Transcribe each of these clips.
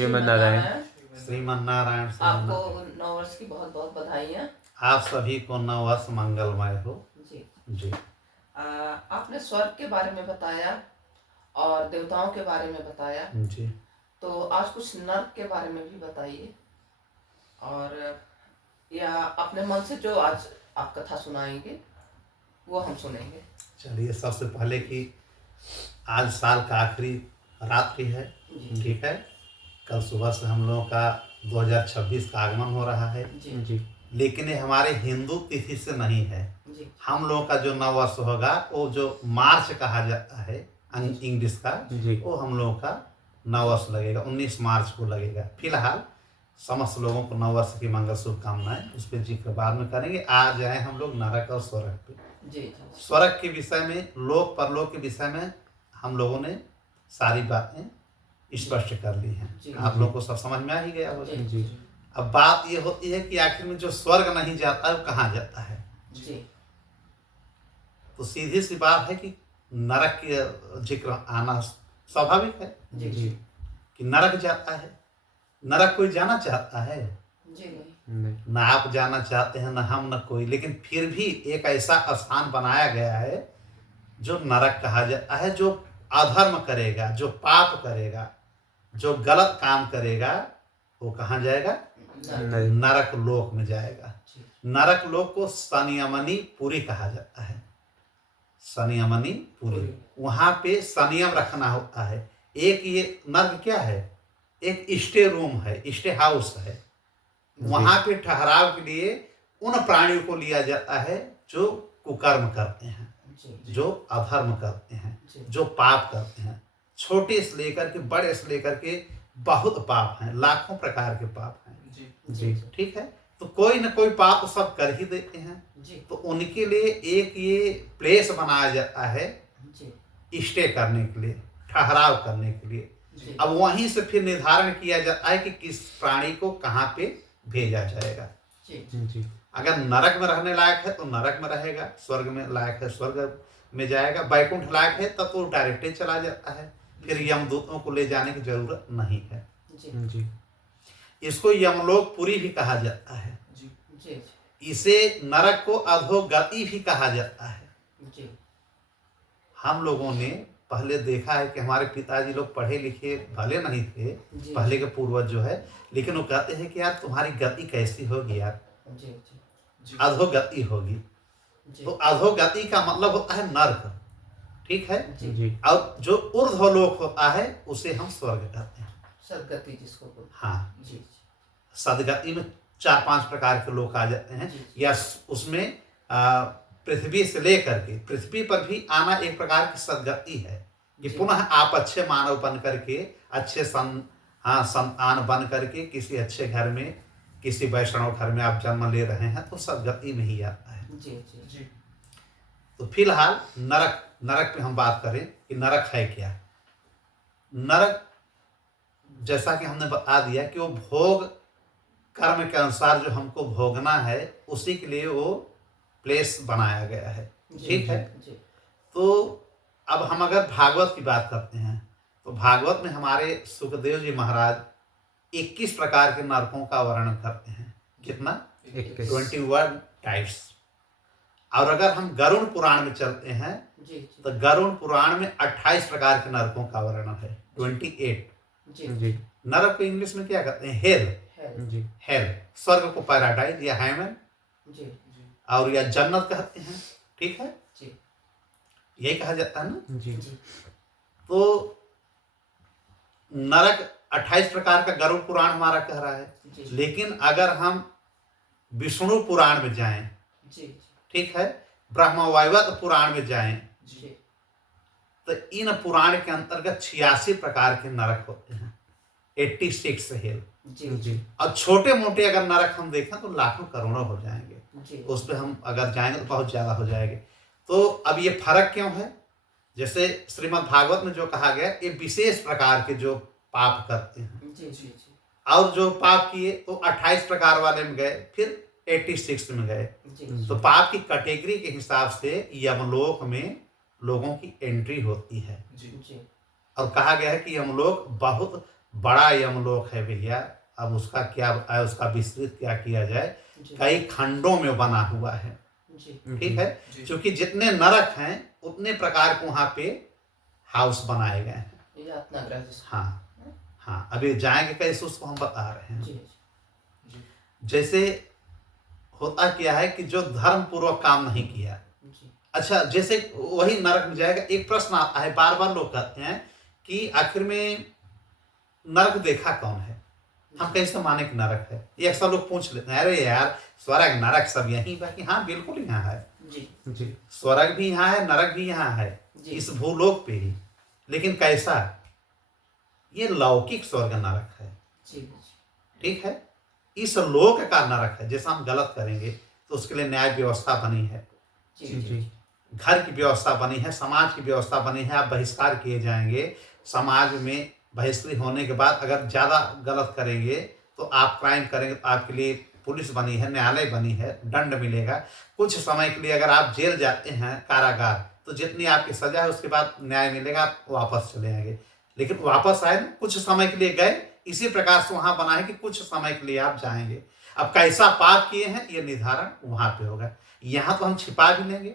श्रीमन नारायण। श्रीमन नारायण। आपको नव वर्ष की बहुत बहुत बधाइयाँ। आप सभी को नव वर्ष मंगलमय हो। जी जी। आपने स्वर्ग के बारे में बताया और देवताओं के बारे में बताया जी। तो आज कुछ नर्क के बारे में भी बताइए, और या अपने मन से जो आज आप कथा सुनाएंगे वो हम सुनेंगे। चलिए, सबसे पहले कि आज साल का आखिरी रात्रि है, ठीक है। कल सुबह से हम लोगों का 2026 का आगमन हो रहा है जी। लेकिन ये हमारे हिंदू तिथि से नहीं है जी। हम लोगों का जो नव वर्ष होगा वो जो मार्च कहा जाता है इंग्लिश का, वो हम लोगों का नव वर्ष लगेगा, 19 मार्च को लगेगा। फिलहाल समस्त लोगों को नव वर्ष की मंगल शुभकामनाएं, उस पर जिक्र बाद में करेंगे। आज जाए हम लोग नरक और स्वर्ग पे। जी। स्वर्ग के विषय में, लोक परलोक के विषय में हम लोगों ने सारी बातें स्पष्ट कर ली हैं। आप लोगों को सब समझ में आ ही गया होगा। जी। अब बात ये होती है कि आखिर में जो स्वर्ग नहीं जाता है वो कहाँ जाता है। जी। तो सीधी सी बात है कि नरक की जिक्र आना स्वाभाविक है। जी। कि नरक जाता है। नरक कोई जाना चाहता है? जी न आप जाना चाहते हैं, न हम, न कोई। लेकिन फिर भी एक ऐसा स्थान बनाया गया है जो नरक कहा जाता है। जो अधर्म करेगा, जो पाप करेगा, जो गलत काम करेगा, वो कहाँ जाएगा? नरक लोक में जाएगा। नरक लोक को संयमनी पुरी कहा जाता है। संयमनी पुरी, वहां पे संयम रखना होता है। एक ये नरक क्या है? एक स्टे रूम है, स्टे हाउस है। वहां पे ठहराव के लिए उन प्राणियों को लिया जाता है जो कुकर्म करते हैं, जो अधर्म करते हैं, जो पाप करते हैं। छोटे से लेकर के बड़े से लेकर के बहुत पाप हैं, लाखों प्रकार के पाप हैं। जी, ठीक है। तो कोई न कोई पाप सब कर ही देते हैं। तो उनके लिए एक ये प्लेस बनाया जाता है स्टे करने के लिए, ठहराव करने के लिए। अब वहीं से फिर निर्धारण किया जाता है कि किस प्राणी को कहाँ पे भेजा जाएगा। जी। अगर नरक में रहने लायक है तो नरक में रहेगा, स्वर्ग में लायक है स्वर्ग में जाएगा, बैकुंठ लायक है तब तो डायरेक्ट चला जाता है, फिर यमदूतों को ले जाने की जरूरत नहीं है। जी। इसको यमलोक पुरी भी कहा जाता है। जी। इसे नरक को अधोगति भी कहा जाता है। जी। हम लोगों ने पहले देखा है कि हमारे पिताजी लोग पढ़े लिखे भले नहीं थे, पहले के पूर्वज जो है, लेकिन वो कहते हैं कि यार तुम्हारी गति कैसी होगी यार? अधोगति होगी। तो अधोगति का मतलब होता है नरक, ठीक है। जी। और जो ऊर्ध्वलोक होता है उसे हम स्वर्ग कहते हैं। सदगति जिसको बोलते हैं। हाँ जी। सदगति में 4-5 प्रकार के लोग आ जाते हैं। या उसमें पृथ्वी से लेकर के पृथ्वी पर भी आना एक प्रकार की सदगति है कि पुनः आप अच्छे मानव बन करके, अच्छे संतान बन करके किसी अच्छे घर में, किसी वैष्णव घर में आप जन्म ले रहे हैं, तो सदगति में ही आता है। जी। तो फिलहाल नरक पे हम बात करें कि नरक है क्या। नरक जैसा कि हमने बता दिया कि वो भोग कर्म के अनुसार जो हमको भोगना है उसी के लिए वो प्लेस बनाया गया है, ठीक है। तो अब हम अगर भागवत की बात करते हैं तो भागवत में हमारे सुखदेव जी महाराज 21 प्रकार के नरकों का वर्णन करते हैं। कितना? 21 टाइप्स। और अगर हम गरुड़ पुराण में चलते हैं तो गरुड़ पुराण में 28 प्रकार के नरकों का वर्णन है, 28। नरक को इंग्लिश में क्या कहते हैं? हेल। हेल। स्वर्ग को पैराडाइज या हेवन और या जन्नत कहते हैं, ठीक है। यही कहा जाता है ना। जी। तो नरक 28 प्रकार का गरुड़ पुराण हमारा कह रहा है। लेकिन अगर हम विष्णु पुराण में जाएं, ठीक है, ब्रह्मवैवर्त पुराण में जाएं, तो इन पुराण के अंतर्गत 86 प्रकार के नरक होते हैं, 86 हेल। जी। और छोटे मोटे अगर नरक हम देखें तो लाखों करोड़ों हो जाएंगे। उस पर हम अगर जाएंगे तो बहुत ज्यादा हो जाएंगे। तो अब ये फर्क क्यों है? जैसे श्रीमद् भागवत में जो कहा गया, ये विशेष प्रकार के जो पाप करते हैं, और जो पाप किए तो 28 प्रकार वाले में गए, फिर 86 में गए। तो पाप की कैटेगरी के हिसाब से यमलोक में लोगों की एंट्री होती है। और कहा गया है कि यमलोक बहुत बड़ा यमलोक है भैया। अब उसका क्या उसका विस्तृत क्या किया जाए, जी कई खंडों में बना हुआ है। जी ठीक है, जी क्योंकि जितने नरक हैं उतने प्रकार के वहां पे हाउस बनाए गए हैं। ये यातनागृह जिसको। हाँ हाँ, अभी जाएंगे कैसे उसको हम बता रहे हैं। जी जी जैसे होता क्या है कि जो धर्म पूर्वक काम नहीं किया, जी अच्छा जैसे वही नरक में जाएगा। एक प्रश्न आता है, बार बार लोग कहते हैं कि आखिर में नरक देखा कौन है, हम कैसे माने कि नरक है। ये अक्सर लोग पूछ लेते हैं, अरे यार स्वर्ग नरक सब यहीं बाकी। हाँ बिल्कुल यहाँ है जी जी, स्वर्ग भी यहाँ है, नरक भी यहाँ है, जी इस भूलोक पे ही। लेकिन कैसा, ये लौकिक स्वर्ग नरक है। जी ठीक है, इस लोक का नरक है। जैसा हम गलत करेंगे तो उसके लिए न्याय व्यवस्था बनी है, जी जी घर की व्यवस्था बनी है, समाज की व्यवस्था बनी है। आप बहिष्कार किए जाएंगे, समाज में बहिष्कृत होने के बाद अगर ज़्यादा गलत करेंगे तो आप क्राइम करेंगे तो आपके लिए पुलिस बनी है, न्यायालय बनी है, दंड मिलेगा। कुछ समय के लिए अगर आप जेल जाते हैं, कारागार, तो जितनी आपकी सजा है उसके बाद न्याय मिलेगा, आप वापस चले आएंगे। लेकिन वापस आए ना, कुछ समय के लिए गए, इसी प्रकार से वहां बना है कि कुछ समय के लिए आप जाएंगे। अब कैसा पाप किए हैं ये निर्धारण वहां पे होगा। यहाँ तो हम छिपा भी लेंगे,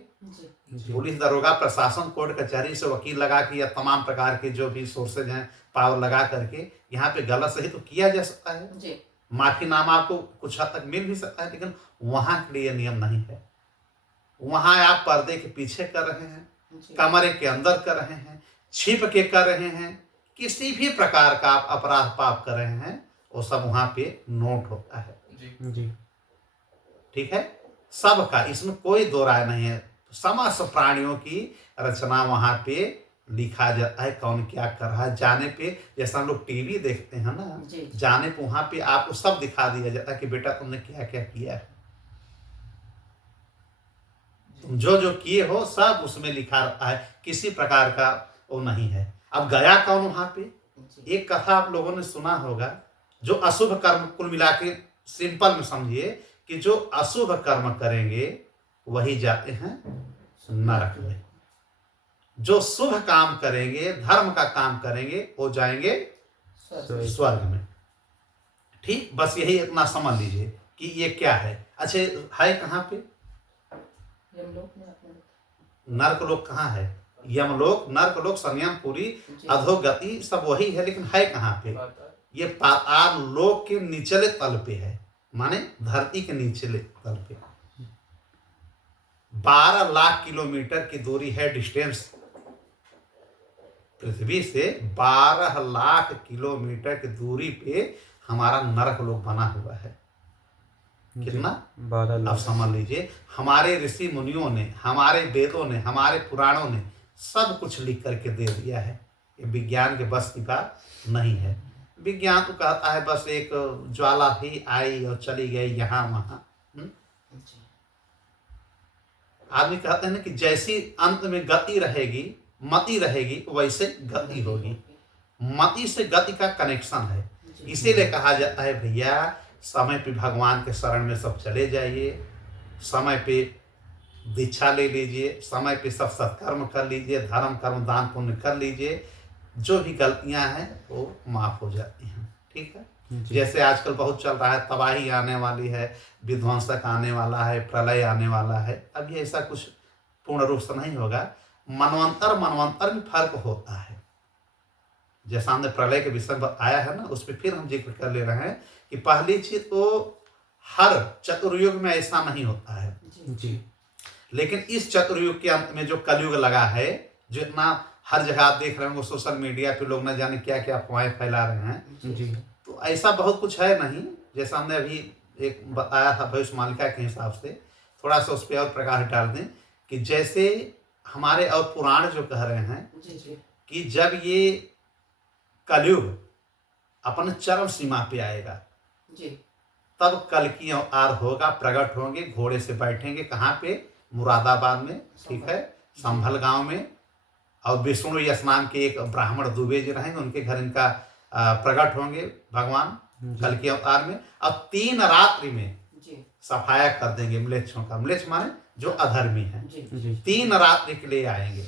पुलिस, दरोगा, प्रशासन, कोर्ट कचहरी से वकील लगा के या तमाम प्रकार के जो भी सोर्सेज हैं पावर लगा करके यहाँ पे गलत सही तो किया जा सकता है जी माफीनामा आपको कुछ हद तक मिल भी सकता है। लेकिन वहां के लिए नियम नहीं है। वहां आप पर्दे के पीछे कर रहे हैं, कमरे के अंदर कर रहे हैं, छिप के कर रहे हैं, किसी भी प्रकार का आप अपराध पाप कर रहे हैं, वो सब वहां पे नोट होता है। जी ठीक है, सबका, इसमें कोई दो राय नहीं है। समस्त प्राणियों की रचना वहां पे लिखा जाता है, कौन क्या कर रहा है। जाने पे, जैसा हम लोग टीवी देखते हैं ना, जी जाने पे वहां पे आपको सब दिखा दिया जाता है कि बेटा तुमने क्या क्या किया है, तुम जो जो किए हो सब उसमें लिखा रहता है, किसी प्रकार का वो नहीं है। अब गया कौन वहां पे, एक कथा आप लोगों ने सुना होगा, जो अशुभ कर्म, कुल मिला के सिंपल में समझिए कि जो अशुभ कर्म करेंगे वही जाते हैं नरक में, जो शुभ काम करेंगे, धर्म का काम करेंगे, वो जाएंगे स्वर्ग में। ठीक, बस यही इतना समझ लीजिए कि ये क्या है। अच्छा, है कहाँ पे यमलोक में आपने नरक लोक? कहाँ है यमलोक? नरक लोक, संयमपुरी, जी अधोगति सब वही है, लेकिन है कहाँ पे? ये पाताल लोक के निचले तल पे है, माने धरती के निचले तल पे। 12 लाख किलोमीटर की दूरी है, डिस्टेंस पृथ्वी से 12 लाख किलोमीटर की दूरी पे हमारा नरक लोक बना हुआ है। कितना? 12 अब लाख। समझ लीजिए, हमारे ऋषि मुनियों ने, हमारे वेदों ने, हमारे पुराणों ने सब कुछ लिख करके दे दिया है। ये विज्ञान के बस की बात नहीं है। विज्ञान तो कहता है बस एक ज्वाला ही आई और चली गई यहाँ वहाँ। जी आदमी कहते हैं ना कि जैसी अंत में गति रहेगी, मति रहेगी, वैसे गति होगी। मति से गति का कनेक्शन है। इसीलिए कहा जाता है भैया, समय पे भगवान के शरण में सब चले जाइए, समय पे दीक्षा ले लीजिए, समय पे सब सत्कर्म कर लीजिए, धर्म कर्म दान पुण्य कर लीजिए, जो भी गलतियां हैं वो माफ हो जाती हैं। ठीक है, जैसे आजकल बहुत चल रहा है, तबाही आने वाली है, विध्वंसक आने वाला है, प्रलय आने वाला है। अब ये ऐसा कुछ पूर्ण रूप से नहीं होगा। मनवंतर मनवंतर में फर्क होता है। जैसा हमने प्रलय के विषय में आया है ना, उस पर फिर हम जिक्र कर ले रहे हैं कि पहली चीज तो हर चतुर्युग में ऐसा नहीं होता है जी लेकिन इस चतुर्युग के अंत में जो कलयुग लगा है, जो इतना हर जगह आप देख रहे हैं, वो सोशल मीडिया पे लोग न जाने क्या क्या अफवाहें फैला रहे हैं, जी तो ऐसा बहुत कुछ है नहीं। जैसा हमने अभी एक बताया था भविष्य मालिका के हिसाब से, थोड़ा सा उस पर और प्रकाश डाल दें कि जैसे हमारे और पुराण जो कह रहे हैं कि जब ये कलयुग अपन चरम सीमा पे आएगा, तब कल की अवतार होगा, प्रकट होंगे, घोड़े से बैठेंगे, कहाँ पे? मुरादाबाद में। ठीक है, संभल गांव में। और विष्णु यश नाम के एक ब्राह्मण दुबे जी रहेंगे, उनके घर इनका प्रकट होंगे भगवान कल के अवतार में। अब 3 रात्रि में सफाया कर देंगे म्लेच्छों का। म्लेच्छ माने जो अधर्मी है, 3 रात्रि के लिए आएंगे।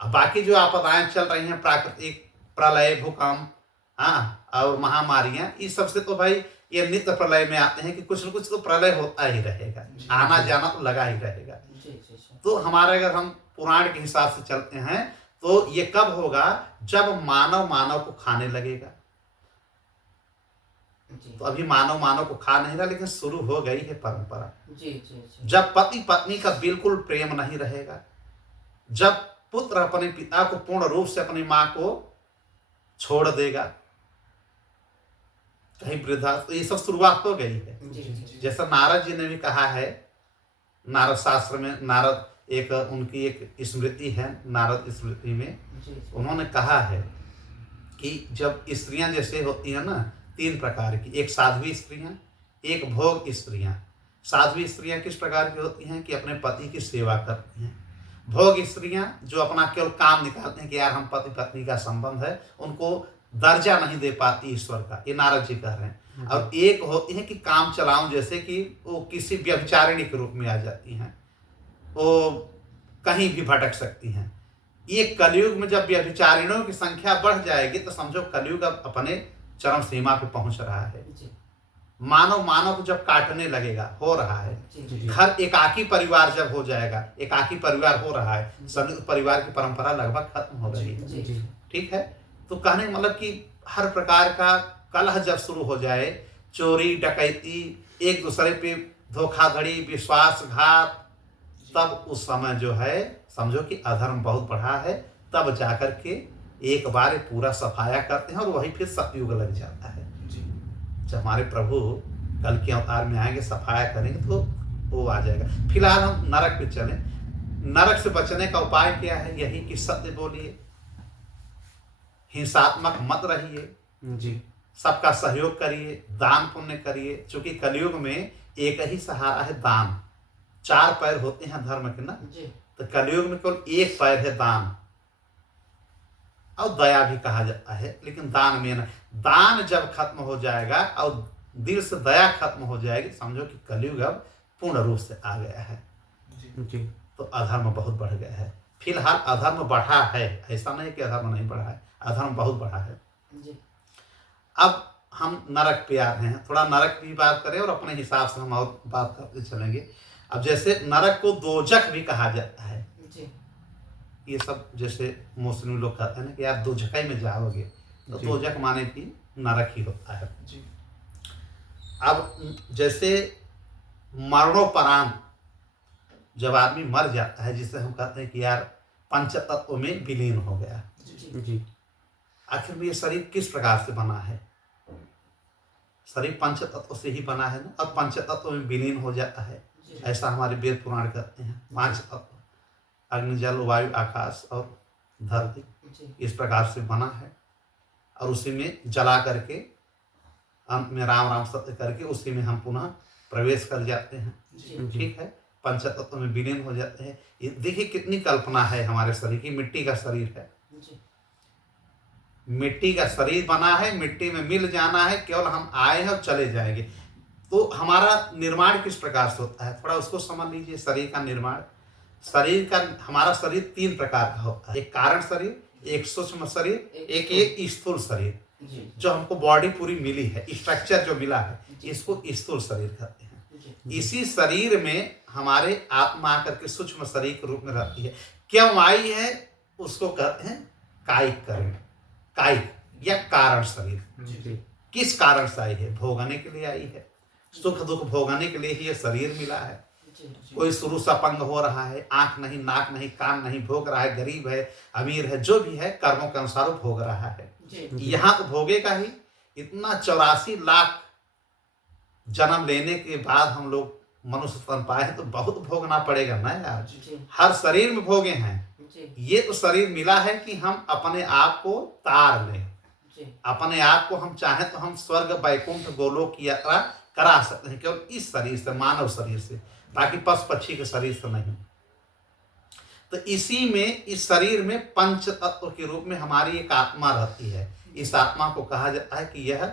अब बाकी जो आपदाएं चल रही हैं, प्राकृतिक प्रलय, भूकंप, हाँ, और महामारियां, इस सबसे तो भाई ये नित्य प्रलय में आते हैं कि कुछ न कुछ तो प्रलय होता ही रहेगा, जी, आना जी। जाना तो लगा ही रहेगा। जी, जी, जी। तो हमारे अगर हम पुराण के हिसाब से चलते हैं तो ये कब होगा, जब मानव मानव को खाने लगेगा। जी। तो अभी मानव मानव को खा नहीं रहा, लेकिन शुरू हो गई है परंपरा। जी, जी, जी। जब पति पत्नी का बिल्कुल प्रेम नहीं रहेगा, जब पुत्र अपने पिता को पूर्ण रूप से अपनी मां को छोड़ देगा, कहीं वृद्धा, तो ये सब शुरुआत हो गई है। जी, जी। जैसा नारद जी ने भी कहा है, नारद शास्त्र में, नारद एक उनकी एक स्मृति है, नारद स्मृति में जी, जी। उन्होंने कहा है कि जब स्त्रियां जैसे होती हैं ना, 3 प्रकार की, एक साध्वी स्त्रियां, एक भोग स्त्रियां। साध्वी स्त्रियां किस प्रकार की होती हैं कि अपने पति की सेवा करती हैं। भोग स्त्रियां जो अपना केवल काम निकालते हैं कि यार हम पति पत्नी का संबंध है, उनको दर्जा नहीं दे पाती ईश्वर का, ये नारद जी कह रहे हैं। और एक होती है कि काम चलाऊं, जैसे कि वो किसी व्यभिचारिणी के रूप में आ जाती हैं, वो कहीं भी भटक सकती हैं। ये कलयुग में जब व्यभिचारिणों की संख्या बढ़ जाएगी तो समझो कलयुग अब अपने चरम सीमा पे पहुंच रहा है। जी, मानव मानव को जब काटने लगेगा, हो रहा है। जी, जी। घर एकाकी परिवार जब हो जाएगा, एकाकी परिवार हो रहा है, संयुक्त परिवार की परंपरा लगभग खत्म हो रही है। जी, जी। ठीक है, तो कहने का मतलब कि हर प्रकार का कलह जब शुरू हो जाए, चोरी डकैती, एक दूसरे पे धोखाधड़ी, विश्वासघात, तब उस समय जो है समझो कि अधर्म बहुत बढ़ा है। तब जाकर के एक बार ये पूरा सफाया करते हैं और वही फिर सतयुग लग जाता है। जी। जब हमारे प्रभु कल के अवतार में आएंगे, सफाया करेंगे, तो वो आ जाएगा। फिलहाल हम नरक पे चलें। नरक से बचने का उपाय क्या है? यही कि सत्य बोलिए, हिंसात्मक मत रहिए, जी। सबका सहयोग करिए, दान पुण्य करिए। चूंकि कलयुग में एक ही सहारा है, दान। 4 पैर होते हैं धर्म के ना, जी। तो कलयुग में केवल एक पैर है, दान। और दया भी कहा जाता है, लेकिन दान में ना, दान जब खत्म हो जाएगा और दिल से दया खत्म हो जाएगी, समझो कि कलयुग अब पूर्ण रूप से आ गया है। जी। तो अधर्म बहुत बढ़ गया है। फिलहाल अधर्म बढ़ा है, ऐसा नहीं कि अधर्म नहीं बढ़ा है, अधर्म बहुत बढ़ा है। जी। अब हम नरक पे आ रहे हैं, थोड़ा नरक की बात करें और अपने हिसाब से हम और बात करते चलेंगे। अब जैसे नरक को दोजख भी कहा जाता है। जी। ये सब जैसे मुस्लिम लोग कहते हैं ना कि यार दोजखई में जाओगे, तो जी। दोजख माने कि नरक ही होता है। जी। अब जैसे मरणोपरांत जब आदमी मर जाता है, जिसे हम कहते हैं कि यार पंचतत्व में विलीन हो गया, जी। जी। आखिर में ये शरीर किस प्रकार से बना है? शरीर पंचतत्व से ही बना है ना, और पंचतत्व में विलीन हो जाता है। जी। ऐसा हमारे वेद पुराण कहते हैं। 5 तत्व, अग्नि जल वायु आकाश और धरती, जी। इस प्रकार से बना है। और उसी में जला करके अंत में राम राम सत्य करके उसी में हम पुनः प्रवेश कर जाते हैं। जी। ठीक है, पंचतत्व में विलीन हो जाते हैं। ये देखिए कितनी कल्पना है हमारे शरीर की। मिट्टी का शरीर है, जी। मिट्टी का शरीर बना है, मिट्टी में मिल जाना है, केवल हम आए हैं और चले जाएंगे। तो हमारा निर्माण किस प्रकार से होता है, थोड़ा उसको समझ लीजिए। शरीर का निर्माण, शरीर का, हमारा शरीर 3 प्रकार का होता है। एक कारण शरीर, एक सूक्ष्म शरीर, एक स्थूल शरीर। जी। जो हमको बॉडी पूरी मिली है, स्ट्रक्चर जो मिला है, जी। इसको स्थूल शरीर कहते हैं। जी। इसी शरीर में हमारे आत्मा आकर के सूक्ष्म शरीर के रूप में रहती है। क्यों आई है उसको कहते हैं कायिक करण, कायिक या कारण शरीर। जी। किस कारण से आई है? भोगने के लिए आई है, सुख दुख भोगने के लिए ही ये शरीर मिला है। जी। कोई शुरू से अपंग हो रहा है, आंख नहीं, नाक नहीं, कान नहीं, भोग रहा है, गरीब है, अमीर है, जो भी है कर्मों के अनुसार वो भोग रहा है। जी। यहाँ तो भोगेगा ही। इतना 84 लाख जन्म लेने के बाद हम लोग मनुष्य तन पाए, तो बहुत भोगना पड़ेगा ना यार। जी। हर शरीर में भोगे हैं। जी। ये तो शरीर मिला है कि हम अपने आप को तार लें, जी। अपने आप को हम चाहें तो हम स्वर्ग वैकुंठ गोलोक की यात्रा करा सकते हैं, केवल इस शरीर से, मानव शरीर से, बाकी पशु पक्षी के शरीर से नहीं। तो इसी में, इस शरीर में पंच तत्व के रूप में हमारी एक आत्मा रहती है। इस आत्मा को कहा जाता है कि यह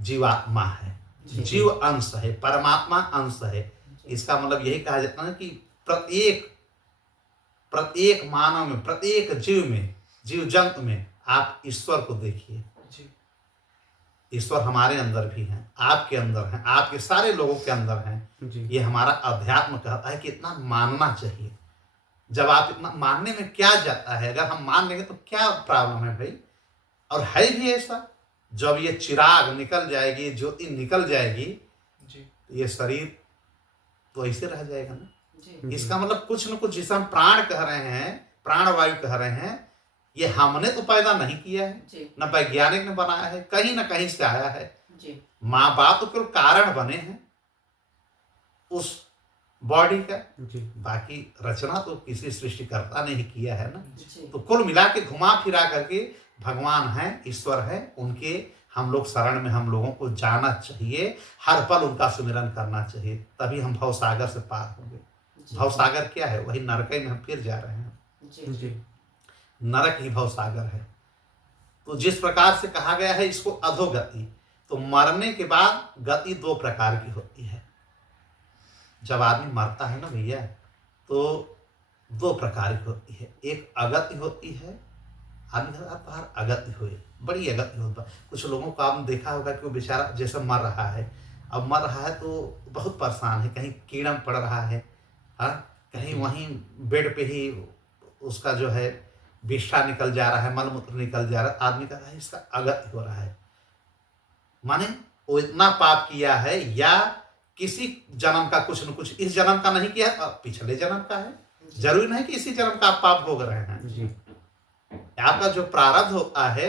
जीवात्मा है, जी। जीव अंश है, परमात्मा अंश है। इसका मतलब यही कहा जाता है कि प्रत्येक मानव में, प्रत्येक जीव में, जीव जंतु में आप ईश्वर को देखिए। जी। ईश्वर हमारे अंदर भी हैं, आपके अंदर हैं, आपके सारे लोगों के अंदर हैं। जी। ये हमारा अध्यात्म कहता है कि इतना मानना चाहिए। जब आप इतना मानने में क्या जाता है, अगर हम मान लेंगे तो क्या प्रॉब्लम है भाई। और है भी ऐसा, जब ये चिराग निकल जाएगी, ज्योति निकल जाएगी, जी ये शरीर तो ऐसे रह जाएगा ना। जी इसका मतलब कुछ न कुछ, जिसे हम प्राण कह रहे हैं, प्राणवायु कह रहे हैं, ये हमने तो पैदा नहीं किया है, जी न वैज्ञानिक ने बनाया है, कहीं ना कहीं से आया है। जी माँ बाप तो केवल कारण बने हैं उस बॉडी का, जी। बाकी रचना तो किसी सृष्टिकर्ता ने ही किया है ना। जी तो कुल मिला के घुमा फिरा करके भगवान है, ईश्वर है, उनके हम लोग शरण में हम लोगों को जाना चाहिए, हर पल उनका सुमिरन करना चाहिए, तभी हम भवसागर से पार होंगे। जी भवसागर क्या है? वही नरक में हम फिर जा रहे हैं। जी जी। नरक ही भवसागर है। तो जिस प्रकार से कहा गया है इसको अधोगति, तो मरने के बाद गति दो प्रकार की होती है। जब आदमी मरता है ना भैया, तो दो प्रकार की होती है। एक अगति होती है, आदमी कहता है बाहर अगति हुई, बड़ी अगति होता है। कुछ लोगों को आपने देखा होगा कि वो बेचारा जैसे मर रहा है, अब मर रहा है तो बहुत परेशान है, कहीं कीड़ा पड़ रहा है, हाँ, कहीं वहीं बेड पे ही उसका जो है विष्ठा निकल जा रहा है, मलमूत्र निकल जा रहा है, आदमी कहता है इसका अगति हो रहा है। माने वो इतना पाप किया है, या किसी जन्म का कुछ न कुछ, इस जन्म का नहीं किया है, पिछले जन्म का है। जरूरी नहीं कि इसी जन्म का आप पाप भोग रहे हैं। जी। आपका जो प्रारब्ध होता है,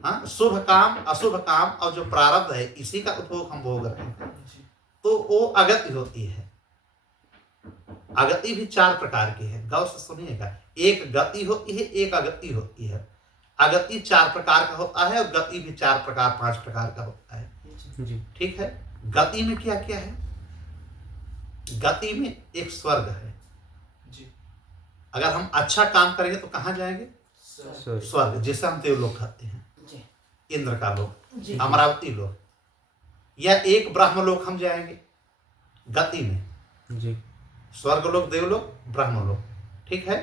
हाँ, शुभ काम अशुभ काम, और जो प्रारब्ध है इसी का उपभोग हम भोग रहे हैं, तो वो अगति होती है। अगति भी चार प्रकार की है, गौर से सुनिएगा। एक गति होती है, एक अगति होती है। अगति चार प्रकार का होता है और गति भी चार प्रकार, पांच प्रकार का होता है। जी। ठीक है। गति में क्या क्या है? गति में एक स्वर्ग है। जी अगर हम अच्छा काम करेंगे तो कहाँ जाएंगे? स्वर्ग, जिसे हम देवलोक कहते हैं, जी इंद्र का लोक, जी अमरावती लोक, या एक ब्रह्मलोक हम जाएंगे गति में। जी। स्वर्गलोक, देवलोक, ब्रह्मलोक, ठीक है।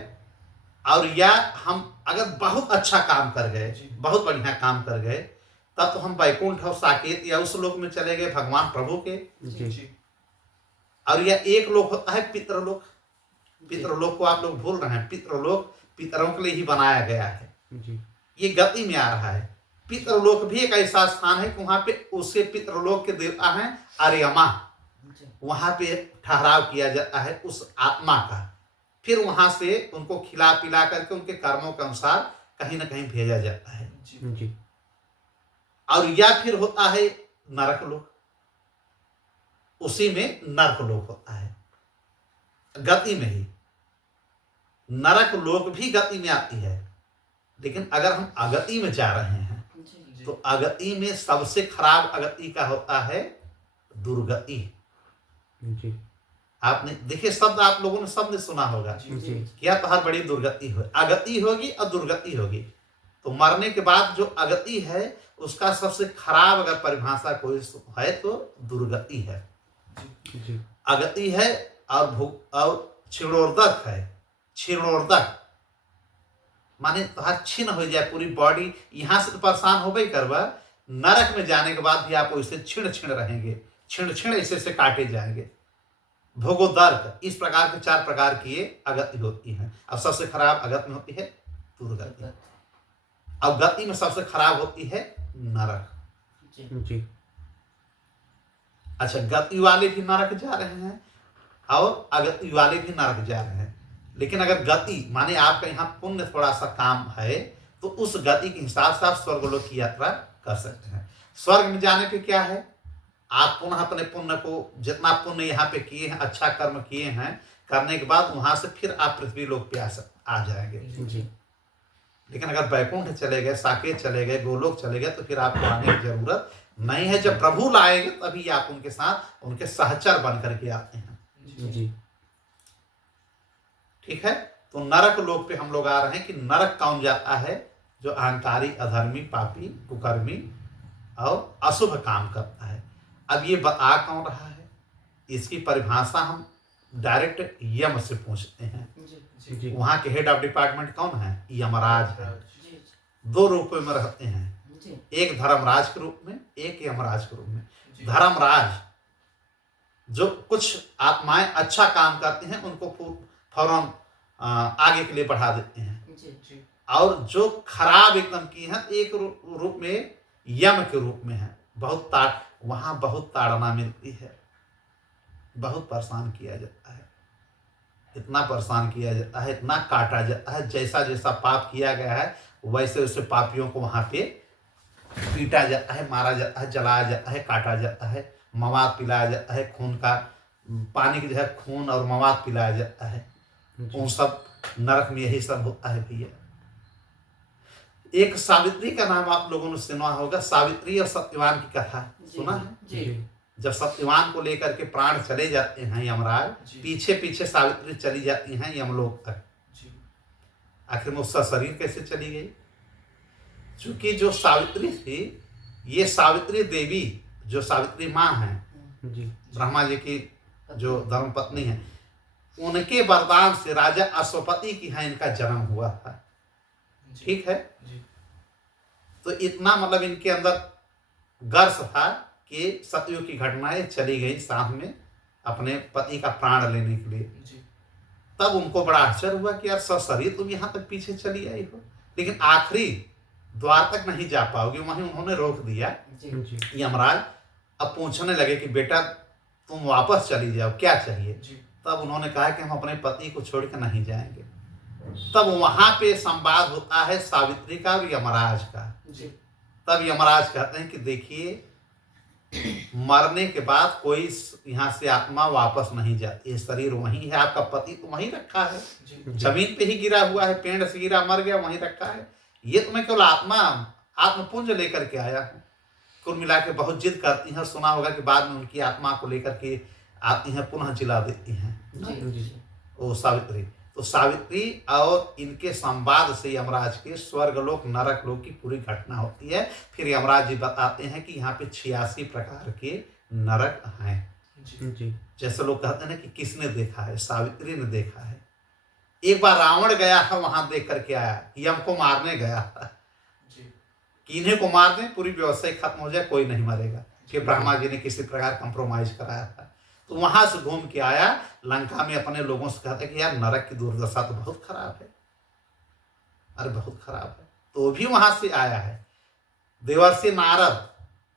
और या हम अगर बहुत अच्छा काम कर गए, बहुत बढ़िया काम कर गए, तब तो हम वैकुंठ और साकेत या उस लोक में चले गए, भगवान प्रभु के। जी। और या एक लोक होता है पितृलोक। पितृलोक को आप लोग भूल रहे हैं। पितृलोक पितरों के लिए ही बनाया गया है। जी। ये गति में आ रहा है। पितृलोक भी एक ऐसा स्थान है कि वहां पे उसके पितृलोक के देवता हैं आर्यमा, वहां पे ठहराव किया जाता है उस आत्मा का, फिर वहां से उनको खिला पिला करके उनके कर्मों के अनुसार कहीं ना कहीं भेजा जाता है। जी। और या फिर होता है नरक लोक, उसी में नरक लोक होता है, गति में ही। नरक लोक भी गति में आती है, लेकिन अगर हम अगति में जा रहे हैं तो अगति में सबसे खराब अगति का होता है दुर्गति। जी। आपने देखिए शब्द, आप लोगों ने शब्द सुना होगा, जी। क्या तो हर बड़ी दुर्गति हो, अगति होगी और दुर्गति होगी। तो मरने के बाद जो अगति है उसका सबसे खराब अगर परिभाषा कोई है तो दुर्गति है। जी। अगति है और क्षीणोदक है। क्षीणोदक माने तो छीन हो जाए पूरी बॉडी, यहां से तो परेशान हो गई करवा, नरक में जाने के बाद भी आप वैसे छिण छिण रहेंगे, छिण छिण ऐसे से काटे जाएंगे। भोगोदर्क, इस प्रकार के चार प्रकार की ये अगति होती है। अब सबसे खराब अगति में होती है दुर्गति। अब गति में सबसे खराब होती है नरक। जी। अच्छा, गति वाले भी नरक जा रहे हैं और अगति वाले भी नरक जा रहे हैं। लेकिन अगर गति माने आपका यहाँ पुण्य थोड़ा सा काम है तो उस गति के हिसाब से आप स्वर्गलोक की यात्रा कर सकते हैं। स्वर्ग में जाने पे क्या है, आप पुनः अपने पुण्य को, जितना पुण्य यहाँ पे किए हैं, अच्छा कर्म किए हैं, करने के बाद वहां से फिर आप पृथ्वी लोक पे आ जाएंगे। जी। लेकिन अगर वैकुंठ चले गए, साकेत चले गए, गोलोक चले गए, तो फिर आपको आने की जरूरत नहीं है। जब प्रभु लाएंगे तभी आप उनके साथ उनके सहचर बन करके आते हैं। जी। ठीक है। तो नरक लोक पे हम लोग आ रहे हैं कि नरक कौन जाता है? जो अहंकारी, अधर्मी, पापी, कुकर्मी और अशुभ काम करता है। अब ये आ कौन रहा है, इसकी परिभाषा हम डायरेक्ट यम से पूछते हैं। वहां के हेड ऑफ डिपार्टमेंट कौन है? यमराज है। दो रूपों में रहते हैं, जी एक धर्मराज के रूप में, एक यमराज के रूप में। जी धर्मराज जो कुछ आत्माएं अच्छा काम करती हैं उनको फौरन आगे के लिए बढ़ा देते हैं, जी जी और जो खराब एकदम की है एक रूप में यम के रूप में है। वहां बहुत ताड़ना मिलती है, बहुत परेशान किया जाता है, इतना परेशान किया जाता है, इतना काटा जाता है। जैसा जैसा पाप किया गया है वैसे वैसे पापियों को वहां पे पीटा जाता है, मारा जाता है, जलाया जाता है, काटा जाता है, मवाद पिलाया जाता है, खून का पानी की जगह खून और मवाद पिलाया जाता है। उन सब नरक में यही सब होता है भैया। एक सावित्री का नाम आप लोगों ने सुना होगा, सावित्री और सत्यवान की कथा सुना है। जी जब सत्यवान को लेकर के प्राण चले जाते हैं यमराज, जी। पीछे पीछे सावित्री चली जाती हैं यमलोक तक। जी आखिर में उसका शरीर कैसे चली गई? क्योंकि जो सावित्री थी, ये सावित्री देवी जो सावित्री माँ है, जी ब्रह्मा जी की जो धर्म पत्नी है, उनके वरदान से राजा अश्वपति की यहाँ इनका जन्म हुआ था। जी ठीक है। जी तो इतना मतलब इनके अंदर गर्व था कि सतयुग की घटनाएं चली गई साथ में अपने पति का प्राण लेने के लिए। जी तब उनको बड़ा आश्चर्य हुआ कि यार सशरीर तुम यहाँ तक पीछे चली आई हो, लेकिन आखिरी द्वार तक नहीं जा पाओगे, वहीं उन्होंने रोक दिया। जी जी यमराज अब पूछने लगे कि बेटा तुम वापस चली जाओ, क्या चाहिए? जी तब उन्होंने कहा कि हम अपने पति को छोड़कर नहीं जाएंगे। तब वहां पे संवाद होता है सावित्री का और यमराज का। जी तब यमराज कहते हैं कि देखिए, मरने के बाद कोई यहाँ से आत्मा वापस नहीं जाती है, शरीर वहीं है, आपका पति तो वहीं रखा है, जी जमीन पे ही गिरा हुआ है, पेड़ से गिरा मर गया वहीं रखा है। ये तो मैं केवल आत्मपुंज लेकर के आया हूँ। कुल मिला के बहुत जिद करती हैं, सुना होगा कि बाद में उनकी आत्मा को लेकर के आती हैं, पुनः जिला देती हैं जी वो सावित्री। तो सावित्री और इनके संवाद से यमराज के स्वर्गलोक नरक लोक की पूरी घटना होती है। फिर यमराज जी बताते हैं कि यहाँ पे 86 प्रकार के नरक हैं। जी जैसे लोग कहते हैं ना कि किसने देखा है, सावित्री ने देखा है। एक बार रावण गया था, वहां देख करके आया, यम को मारने गया था जी कि इन्हें को मार दें, पूरी व्यवस्था खत्म हो जाए, कोई नहीं मरेगा। कि ब्रह्मा जी ने किसी प्रकार कंप्रोमाइज कराया था। तो वहां से घूम के आया, लंका में अपने लोगों से कहते कि यार नरक की दुर्दशा तो बहुत खराब है, अरे बहुत खराब है। तो भी वहां से आया है। देवर्षि नारद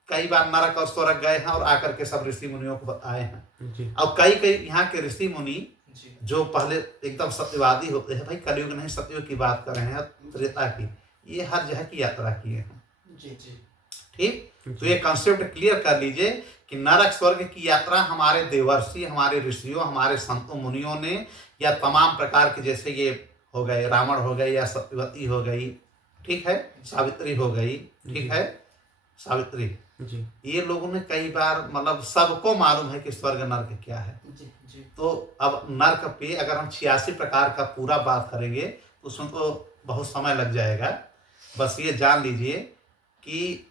कई बार नरक और स्वर्ग गए हैं और आकर के सब ऋषि मुनियों को बताए हैं। जी और कई कई यहाँ के ऋषि मुनि जी जो पहले एकदम सत्यवादी होते हैं, भाई कलयुग नहीं सतयुग की बात कर रहे हैं, त्रेता की, ये हर जगह की यात्रा किए हैं। जी जी ठीक। तो ये कंसेप्ट क्लियर कर लीजिए कि नरक स्वर्ग की यात्रा हमारे देवर्षि, हमारे ऋषियों, हमारे संतों मुनियों ने, या तमाम प्रकार के, जैसे ये हो गए रावण हो गए, या सत्यवती हो गई, ठीक है, सावित्री हो गई, ठीक है, सावित्री, जी ये लोगों ने कई बार मतलब सबको मालूम है कि स्वर्ग नर्क क्या है। जी जी तो अब नर्क पे अगर हम 86 प्रकार का पूरा बात करेंगे तो उसमें तो बहुत समय लग जाएगा। बस ये जान लीजिए कि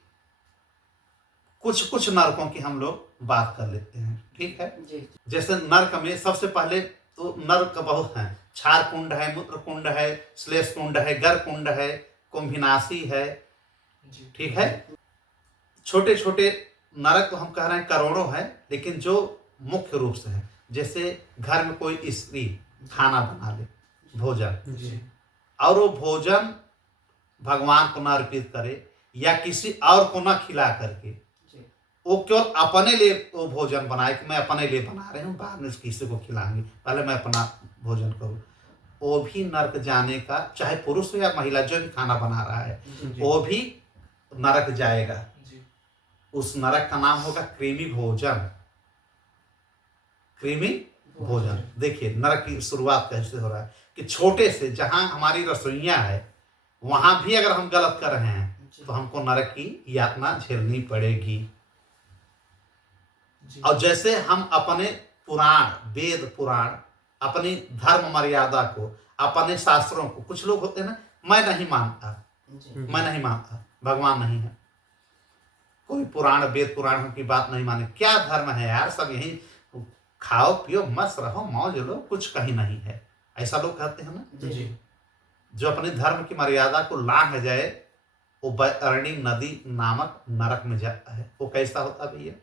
कुछ कुछ नरकों की हम लोग बात कर लेते हैं। ठीक है। जी जैसे नर्क में सबसे पहले तो नर्क बहुत हैं। क्षार कुंड है, मूत्र कुंड है, श्लेष कुंड है, गर कुंड है, कुंभिनाशी है, जी ठीक है। छोटे छोटे नरक तो हम कह रहे हैं करोड़ों है, लेकिन जो मुख्य रूप से है, जैसे घर में कोई स्त्री खाना बना ले, भोजन, जी और वो भोजन भगवान को न अर्पित करे या किसी और को न खिला करके, जी वो केवल अपने लिए वो भोजन बनाए कि मैं अपने लिए बना रहे हूँ, बाद में किसी को खिलाएंगे, पहले मैं अपना भोजन करूँ, वो भी नरक जाने का, चाहे पुरुष हो या महिला, जो भी खाना बना रहा है जी वो भी नरक जाएगा। जी उस नरक का नाम होगा कृमि भोजन। कृमि भोजन। देखिए नरक की शुरुआत कैसे हो रहा है कि छोटे से, जहां हमारी रसोइयां है वहां भी अगर हम गलत कर रहे हैं तो हमको नरक की यातना झेलनी पड़ेगी। जी और जैसे हम अपने पुराण, वेद पुराण, अपनी धर्म मर्यादा को, अपने शास्त्रों को, कुछ लोग होते हैं ना, मैं नहीं मानता, जी मैं नहीं मानता, भगवान नहीं है, कोई पुराण वेद पुराण की बात नहीं माने, क्या धर्म है यार, सब यही खाओ पियो मस्त रहो मौज लो, कुछ कहीं नहीं है, ऐसा लोग कहते हैं ना। जी जो अपने धर्म की मर्यादा को लांघ जाए वो बैतरणी नदी नामक नरक में जाता है। वो कैसा होता है भैया?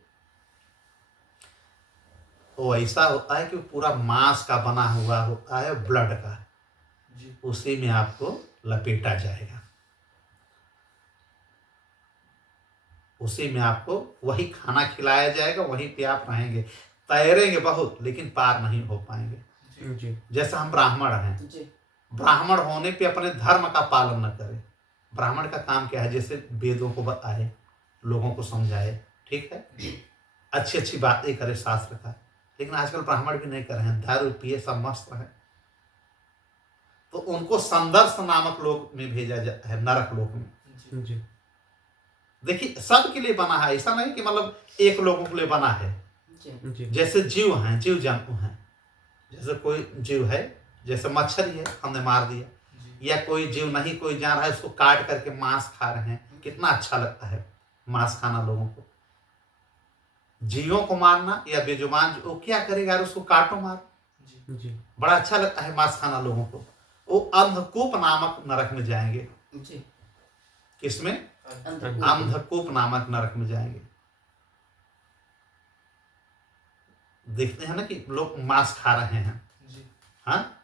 वो ऐसा होता है कि वो पूरा मांस का बना हुआ होता है, ब्लड का, जी उसी में आपको लपेटा जाएगा, उसी में आपको वही खाना खिलाया जाएगा, वहीं पे आप रहेंगे, तैरेंगे बहुत लेकिन पार नहीं हो पाएंगे। जी जैसे हम ब्राह्मण हैं, जी ब्राह्मण होने पे अपने धर्म का पालन न करें। ब्राह्मण का काम क्या है? जैसे वेदों को बताए, लोगों को समझाए, ठीक है, अच्छी अच्छी बातें करे शास्त्र का। लेकिन आजकल ब्राह्मण भी नहीं कर रहे हैं, दारू पिए सब मस्त है, तो उनको संदर्श नामक लोक में भेजा जाता है, नरक लोक में। जी देखिए सबके लिए बना है, ऐसा नहीं कि मतलब एक लोगों के लिए बना है। जी जी जैसे जीव हैं, जीव जंतु हैं, जैसे कोई जीव है, जैसे मच्छर है, हमने मार दिया, या कोई जीव नहीं, कोई जान रहा है, उसको काट करके मांस खा रहे हैं, कितना अच्छा लगता है मांस खाना लोगों को। जीवों को मारना या बेजुबान वो क्या करेगा यार, उसको काटो मार, जी बड़ा अच्छा लगता है मांस खाना लोगों को। वो अंधकूप नामक नरक में जाएंगे। जी किसमें? अंधकूप। अंधकूप नामक नरक में जाएंगे। देखते हैं ना कि लोग मांस खा रहे हैं, हाँ।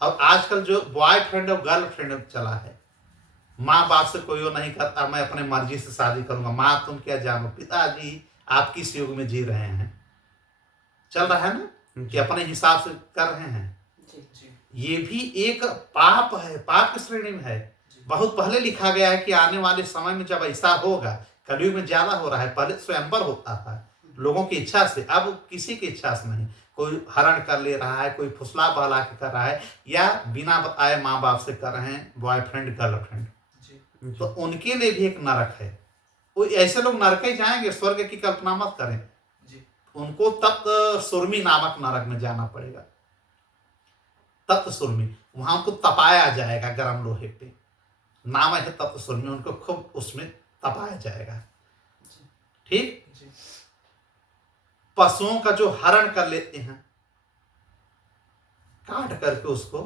अब आजकल जो बॉयफ्रेंड और गर्लफ्रेंड चला है, माँ बाप से कोई वो नहीं करता, मैं अपने मर्जी से शादी करूंगा, माँ तुम क्या जानो, पिताजी आप किस युग में जी रहे हैं, चल रहा है ना कि अपने हिसाब से कर रहे हैं। ये भी एक पाप है, पाप की श्रेणी में है। बहुत पहले लिखा गया है कि आने वाले समय में जब ऐसा होगा, कलयुग में ज्यादा हो रहा है, पहले स्वयंवर होता था लोगों की इच्छा से, अब किसी की इच्छा से नहीं। कोई हरण कर ले रहा है, कोई फुसला बहला के कर रहा है, या बिना बताए माँ बाप से कर रहे हैं, बॉयफ्रेंड गर्लफ्रेंड। तो उनके लिए भी एक नरक है। वो ऐसे लोग नरक ही जाएंगे, स्वर्ग की कल्पना मत करें। उनको तप्त सुरमी नामक नरक में जाना पड़ेगा। तप्त सुरमी, वहां उनको तपाया जाएगा गर्म लोहे पे, नाम है तप्त सुरमी, उनको खूब उसमें तपाया जाएगा, ठीक। पशुओं का जो हरण कर लेते हैं, काट करके उसको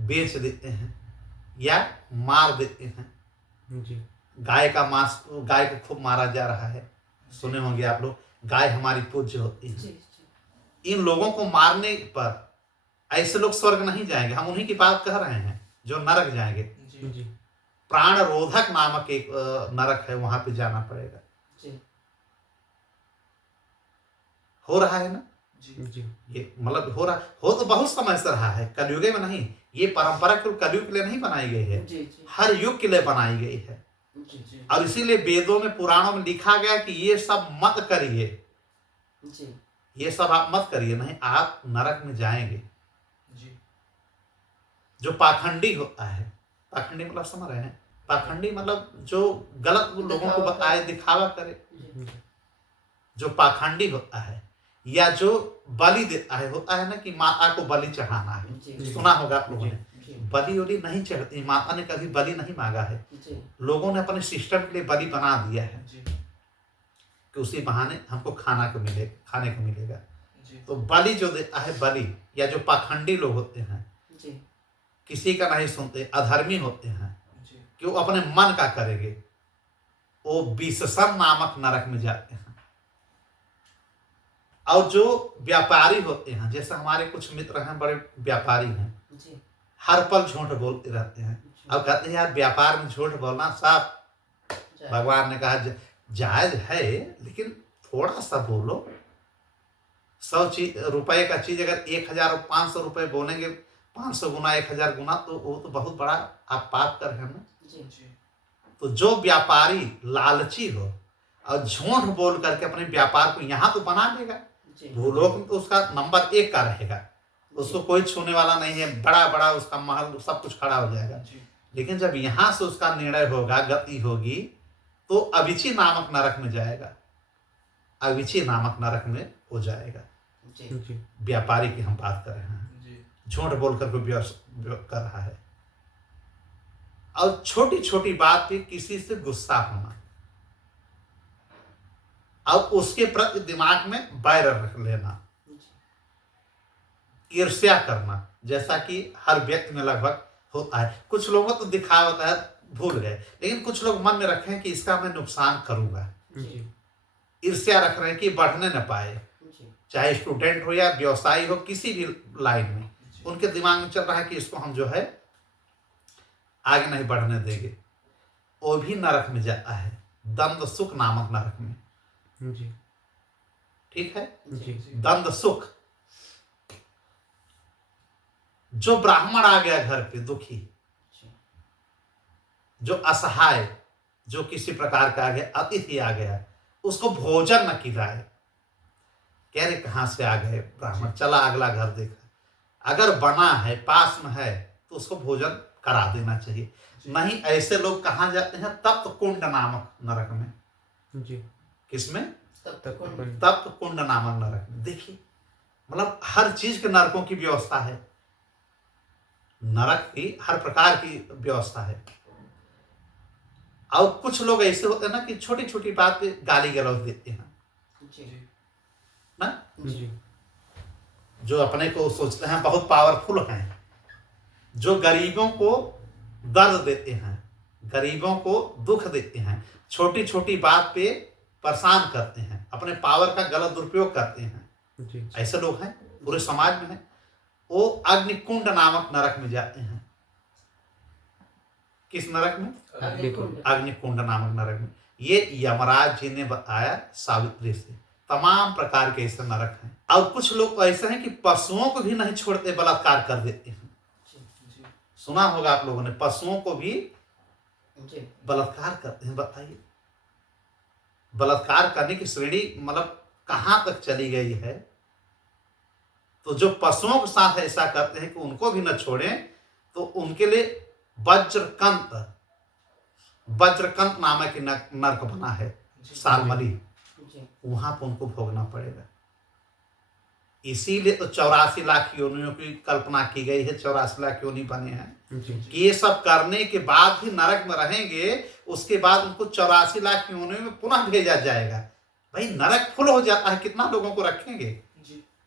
बेच देते हैं या मार देते हैं। जी गाय का मांस, गाय को खूब मारा जा रहा है, सुने होंगे आप लोग, गाय हमारी पूज्य होती है। जी जी इन लोगों को मारने पर ऐसे लोग स्वर्ग नहीं जाएंगे, हम उन्हीं की बात कह रहे हैं जो नरक जाएंगे। जी प्राण रोधक नामक एक नरक है, वहां पे जाना पड़ेगा। जी हो रहा है ना जी ये, मतलब हो रहा, हो तो बहुत समय से रहा है, कलयुग में नहीं। ये परंपरा केवल कलयुग के लिए नहीं बनाई गई है, जी जी हर युग के लिए बनाई गई है। जी और इसीलिए वेदों में, पुराणों में लिखा गया कि ये सब मत करिए, जी ये सब आप मत करिए, नहीं आप नरक में जाएंगे। जो पाखंडी होता है, पाखंडी मतलब समझ रहे हैं, पाखंडी मतलब जो गलत लोगों को बताए, दिखावा करे, जो पाखंडी होता है, या जो बलि देता है, होता है ना कि माता को बलि चढ़ाना है, जी सुना होगा आप लोगों ने। जी बलि उली नहीं चढ़ती, माता ने कभी बलि नहीं मांगा है, जी लोगों ने अपने सिस्टम के लिए बलि बना दिया है कि उसी बहाने हमको खाने को मिलेगा। तो बलि जो देता है, बलि या जो पाखंडी लोग होते हैं, जी किसी का नहीं सुनते, अधर्मी होते हैं, कि वो अपने मन का करेंगे, वो विषसन नामक नरक में जाते हैं। और जो व्यापारी होते हैं, जैसे हमारे कुछ मित्र हैं, बड़े व्यापारी हैं, जी हर पल झूठ बोलते रहते हैं। अब कहते हैं यार व्यापार में झूठ बोलना सब भगवान ने कहा जायज है, लेकिन थोड़ा सा बोलो। 100 रुपए का चीज अगर 1500 रुपए बोलेंगे, 500 गुना 1000 गुना, तो वो तो बहुत बड़ा आप पाप कर रहे हैं ना। जी तो जो व्यापारी लालची हो और झूठ बोल करके अपने व्यापार को यहाँ तो बना देगा, जी भूलोक में तो उसका नंबर 1 का रहेगा, उसको कोई छूने वाला नहीं है, बड़ा बड़ा उसका महल सब कुछ खड़ा हो जाएगा। लेकिन जब यहाँ से उसका निर्णय होगा, गति होगी, तो अविची नामक नरक में जाएगा, अविची नामक नरक में हो जाएगा। जी व्यापारी की हम बात कर रहे हैं, झूठ बोल कर कोई कर रहा है, और छोटी छोटी बात पे किसी से गुस्सा होना, और उसके प्रति दिमाग में बैर रख लेना, ईर्ष्या करना, जैसा कि हर व्यक्ति में लगभग होता है। कुछ लोगों को दिखावत है, भूल गए। लेकिन कुछ लोग मन में रखे हैं कि इसका मैं नुकसान करूंगा, जी ईर्ष्या रख रहे हैं कि बढ़ने न पाए, जी चाहे स्टूडेंट हो या व्यवसायी हो, किसी भी लाइन में उनके दिमाग में चल रहा है कि इसको हम जो है आगे नहीं बढ़ने देंगे। वो भी नरक में जाता है, दंड सुख नामक नरक में। जी ठीक है, जी दंड सुख। जो ब्राह्मण आ गया घर पे दुखी, जो असहाय, जो किसी प्रकार का आ गया, अतिथि आ गया, उसको भोजन न खिलाए, कह रहे कहां से आ गए ब्राह्मण, चला अगला घर देखा, अगर बना है पास में है तो उसको भोजन करा देना चाहिए। नहीं, ऐसे लोग कहाँ जाते हैं? तप्त कुंड नामक नरक में। जी किसमें? तब कुंड। तप्त कुंड नामक नरक में। देखिए, मतलब हर चीज के नरकों की व्यवस्था है, नरक की हर प्रकार की व्यवस्था है। और कुछ लोग ऐसे होते हैं ना कि छोटी छोटी बात पे गाली गलौज देते हैं जी ना, जी जो अपने को सोचते हैं बहुत पावरफुल हैं, जो गरीबों को दर्द देते हैं, गरीबों को दुख देते हैं, छोटी छोटी बात पे परेशान करते हैं, अपने पावर का गलत दुरुपयोग करते हैं, जी ऐसे लोग हैं पूरे समाज में हैं। वो अग्निकुंड नामक नरक में जाते हैं। किस नरक में? अग्निकुंड। अग्निकुंड नामक नरक में। ये यमराज जी ने बताया सावित्री से, तमाम प्रकार के ऐसे नरक हैं। और कुछ लोग ऐसे हैं कि पशुओं को भी नहीं छोड़ते, बलात्कार कर देते हैं। सुना होगा आप लोगों ने, पशुओं को भी जी बलात्कार करते हैं। बताइए, बलात्कार करने की श्रेणी मतलब कहां तक चली गई है। तो जो पशुओं के साथ ऐसा करते हैं कि उनको भी न छोड़ें, तो उनके लिए वज्रकंत, वज्रकंत नामक नरक बना है, सालमली, जी वहां पर उनको भोगना पड़ेगा। इसीलिए तो 84 लाख योनियों की कल्पना की गई है, 84 लाख योनि बने हैं जी कि ये सब करने के बाद भी नरक में रहेंगे, उसके बाद उनको 84 लाख योनियों में पुनः भेजा जाएगा। भाई नरक फुल हो जाता है, कितना लोगों को रखेंगे?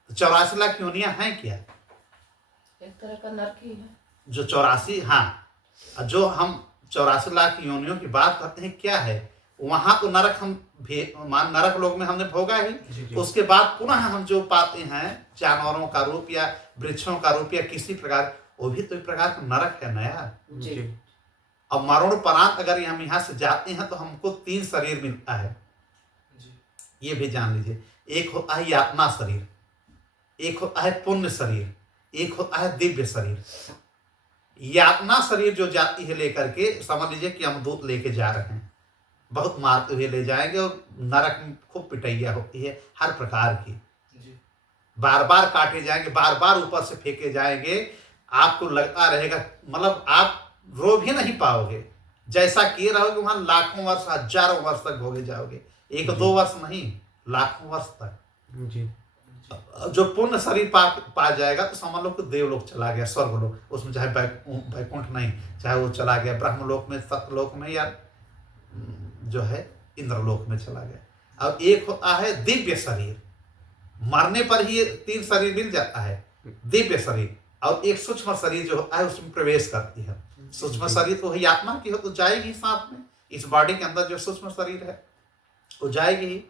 तो 84 लाख योनियां हैं क्या? एक तरह का नरक ही है। जो 84, हाँ, जो हम 84 लाख योनियों की बात करते हैं, क्या है वहां तो नरक हम नरक लोक में हमने भोगा ही। जी उसके बाद पुनः हम जो पाते हैं जानवरों का रूप या वृक्षों का रूप या किसी प्रकार, वो भी तो एक प्रकार का नरक है नया। जी अब मरणोपरांत अगर हम यहाँ से जाते हैं तो हमको 3 शरीर मिलता है, ये भी जान लीजिए। एक होता है यातना शरीर, एक होता है पुण्य शरीर, एक होता है दिव्य शरीर। यातना शरीर जो जाती है लेकर के, समझ लीजिए कि हम दूत लेके जा रहे हैं, बहुत मारते हुए ले जाएंगे, और नरक में खूब पिटैया होती है हर प्रकार की, बार बार काटे जाएंगे, बार बार ऊपर से फेंके जाएंगे। आपको लगता रहेगा, मतलब आप रो भी नहीं पाओगे, जैसा किए रहोगे वहां लाखों वर्ष, हजारों वर्ष तक भोगे जाओगे, 1-2 वर्ष नहीं, लाखों वर्ष तक। जी जो पुण्य शरीर पा जाएगा तो समझ लो कि देवलोक चला गया, स्वर्गलोक, उसमें चाहे वैकुंठ नहीं, चाहे वो चला गया ब्रह्मलोक में, सत्यलोक में, या जो है इंद्रलोक में चला गया। अब एक होता है दिव्य शरीर, मरने पर ही ये 3 शरीर मिल जाता है, दिव्य शरीर। और एक सूक्ष्म शरीर जो होता है उसमें प्रवेश करती है। सूक्ष्म शरीर तो वही आत्मा की हो, तो जाएगी साथ में, इस बॉडी के अंदर जो सूक्ष्म शरीर है वो जाएगी ही।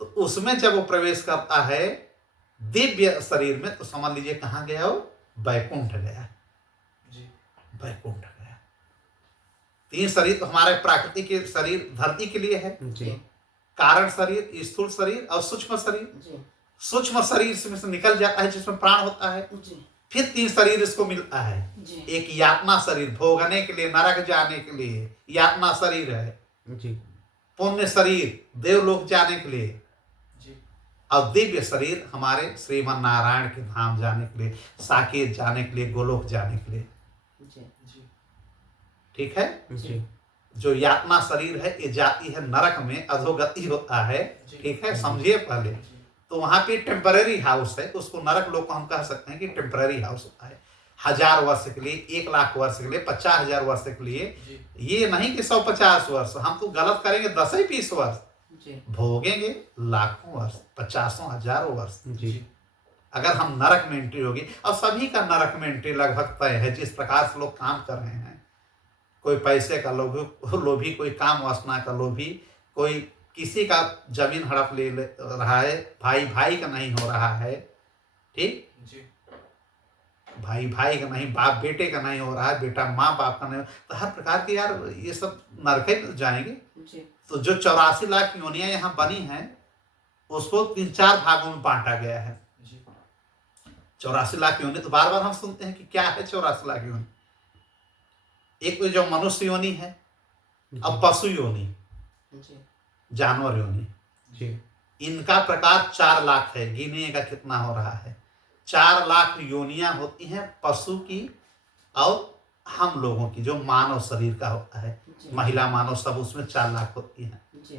तो उसमें जब वो प्रवेश करता है दिव्य शरीर में, तो समझ लीजिए कहाँ गया वो? वैकुंठ गया, वैकुंठ गया। 3 शरीर तो हमारे प्राकृतिक के शरीर धरती के लिए है, जी कारण शरीर, स्थूल शरीर और सूक्ष्म शरीर। जी सूक्ष्म शरीर से निकल जाता है जिसमें प्राण होता है, जी फिर 3 शरीर इसको मिलता है। जी एक यातना शरीर, भोगने के लिए, नरक जाने के लिए यातना शरीर है। जी पुण्य शरीर, देवलोक जाने के लिए। और दिव्य शरीर हमारे श्रीमन नारायण के धाम जाने के लिए, साकेत जाने के लिए, गोलोक जाने के लिए। जी ठीक है। जी जो यातना शरीर है ये जाती है नरक में, अधोगति होता है। ठीक है, समझिए पहले। तो वहां पे टेम्पररी हाउस है, उसको नरक लोग को हम कह सकते हैं कि टेम्पररी हाउस होता है। 1000 वर्ष के लिए, 1 लाख वर्ष के लिए, 50,000 वर्ष के लिए। ये नहीं कि 150 वर्ष, हम तो गलत करेंगे 10-20 वर्ष, जी भोगेंगे लाखों वर्ष, 50,000 हजारों वर्ष। जी अगर हम नरक में एंट्री होगी, और सभी का नरक में एंट्री लगभग तय है, जिस प्रकार से लोग काम कर रहे हैं। कोई पैसे का लोभी, कोई काम वासना का लोभी, कोई किसी का जमीन हड़प ले रहा है, भाई भाई का नहीं हो रहा है, ठीक, जी भाई भाई का नहीं, बाप बेटे का नहीं हो रहा है, बेटा माँ बाप का नहीं, तो हर प्रकार के यार ये सब नरक में जाएंगे। जी तो जो 84 लाख योनियां यहाँ बनी हैं उसको 3-4 भागों में बांटा गया है। जी 84 लाख योनि, तो बार बार हम सुनते हैं कि क्या है 84 लाख योनि। एक तो जो मनुष्य योनि है, अब पशु योनि, जी जानवर योनि, जी इनका प्रकार 4 लाख है। गिनिए का कितना हो रहा है। 4 लाख योनियां होती हैं पशु की और हम लोगों की, जो मानव शरीर का होता है, जी महिला मानव सब, उसमें 4 लाख होती हैं, जी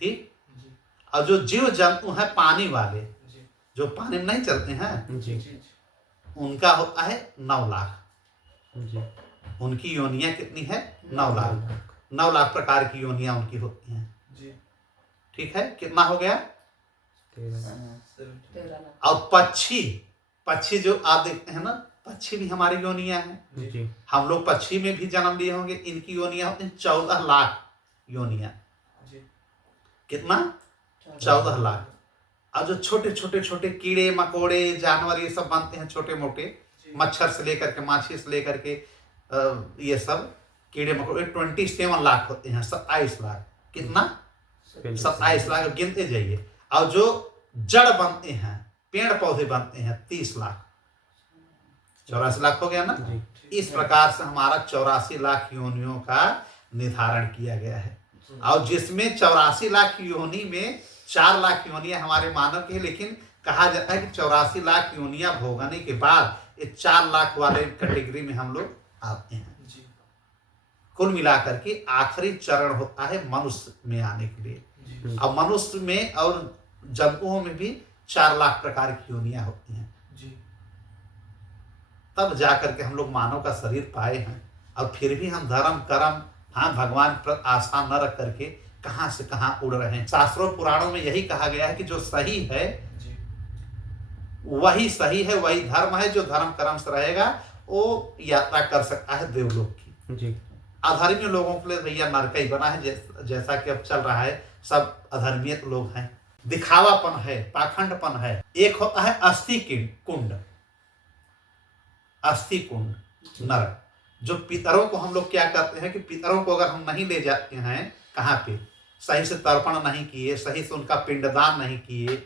ठीक। जी और जो जीव जंतु हैं पानी वाले, जी जो पानी में नहीं चलते हैं, जी जी उनका होता है 9 लाख। जी उनकी योनियां कितनी है? 9 लाख। 9 लाख प्रकार की योनियां उनकी होती हैं, जी ठीक है। कितना हो गया? 13 लाख। और पक्षी, पक्षी जो आप देखते हैं ना, पक्षी भी हमारी योनियां हैं। जी हम लोग पक्षी में भी जन्म लिए होंगे, इनकी योनियां होती हैं 14 लाख योनियां। जी कितना? 14 लाख। और जो छोटे छोटे छोटे कीड़े मकोड़े जानवर ये सब बनते हैं, छोटे मोटे, मच्छर से लेकर के, माछी से लेकर के, ये सब कीड़े मकोड़े 27 लाख होते हैं। 27 लाख। कितना? 27 लाख। गिनते जाइए। और जो जड़ बनते हैं, पेड़ पौधे बनते हैं, 30 लाख। 84 लाख हो गया ना। जी इस प्रकार से हमारा 84 लाख योनियों का निर्धारण किया गया है। और जिसमें 84 लाख योनि में 4 लाख योनियां हमारे मानव की है, लेकिन कहा जाता है कि 84 लाख योनियां भोगने के बाद ये 4 लाख वाले कैटेगरी में हम लोग आते हैं। जी कुल मिलाकर के आखिरी चरण होता है मनुष्य में आने के लिए। जी अब मनुष्य में और जंतुओं में भी 4 लाख प्रकार की योनियां होती हैं। जी तब जाकर के हम लोग मानव का शरीर पाए हैं। और फिर भी हम धर्म कर्म, हाँ, भगवान पर आस्था न रख करके कहाँ से कहाँ उड़ रहे हैं। शास्त्रों पुराणों में यही कहा गया है कि जो सही है जी वही सही है, वही धर्म है। जो धर्म कर्म से रहेगा वो यात्रा कर सकता है देवलोक की। जी अधर्मी लोगों के लिए भैया नरक ही बना है, जैसा कि अब चल रहा है। सब अधर्मीय लोग हैं, दिखावापन है, पाखंडपन है। एक होता है अस्थि कुंड, अस्थि कुंड नरक। जो पितरों को हम लोग क्या करते हैं कि पितरों को अगर हम नहीं ले जाते हैं कहाँ पे, सही से तर्पण नहीं किए, सही से उनका पिंडदान नहीं किए,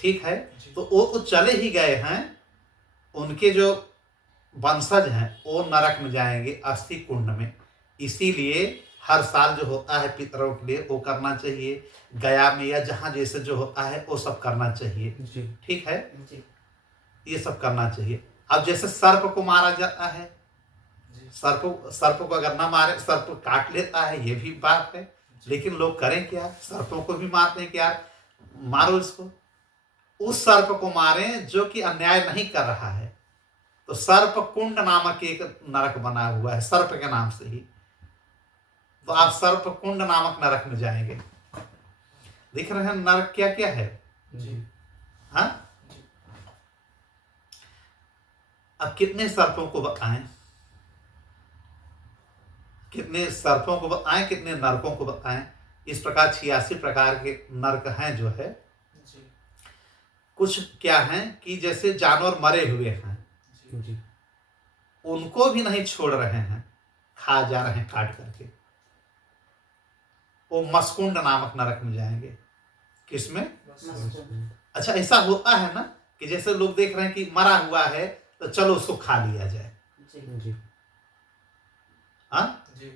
ठीक है, तो वो तो चले ही गए हैं। उनके जो वंशज हैं वो नरक में जाएंगे, अस्थि कुंड में। इसीलिए हर साल जो होता है पितरों के लिए वो करना चाहिए। गया में या जहाँ जैसे जो होता है वो सब करना चाहिए, जी ठीक है। जी ये सब करना चाहिए। अब जैसे सर्प को मारा जाता है, सर्प को अगर ना मारे, सर्प काट लेता है, ये भी बात है। लेकिन लोग करें क्या? सर्पों को भी मारते हैं कि यार मारो इसको। उस सर्प को मारें जो कि अन्याय नहीं कर रहा है। तो सर्प कुंड नामक एक नरक बना हुआ है, सर्प के नाम से ही। तो आप सर्प कुंड नामक नरक में जाएंगे। दिख रहे हैं नरक क्या क्या है? जी हाँ, अब कितने सर्पों को बताएं, कितने सर्पों को बताएं, कितने नरकों को बताएं। इस प्रकार 86 प्रकार के नरक हैं जो है। जी कुछ क्या हैं कि जैसे जानवर मरे हुए हैं, जी उनको भी नहीं छोड़ रहे हैं, खा जा रहे हैं काट करके। वो मस्कुंड नामक नरक में जाएंगे। किसमें? अच्छा, ऐसा होता है ना कि जैसे लोग देख रहे हैं कि मरा हुआ है तो चलो उसको खा लिया जाए। जी जी हाँ, जी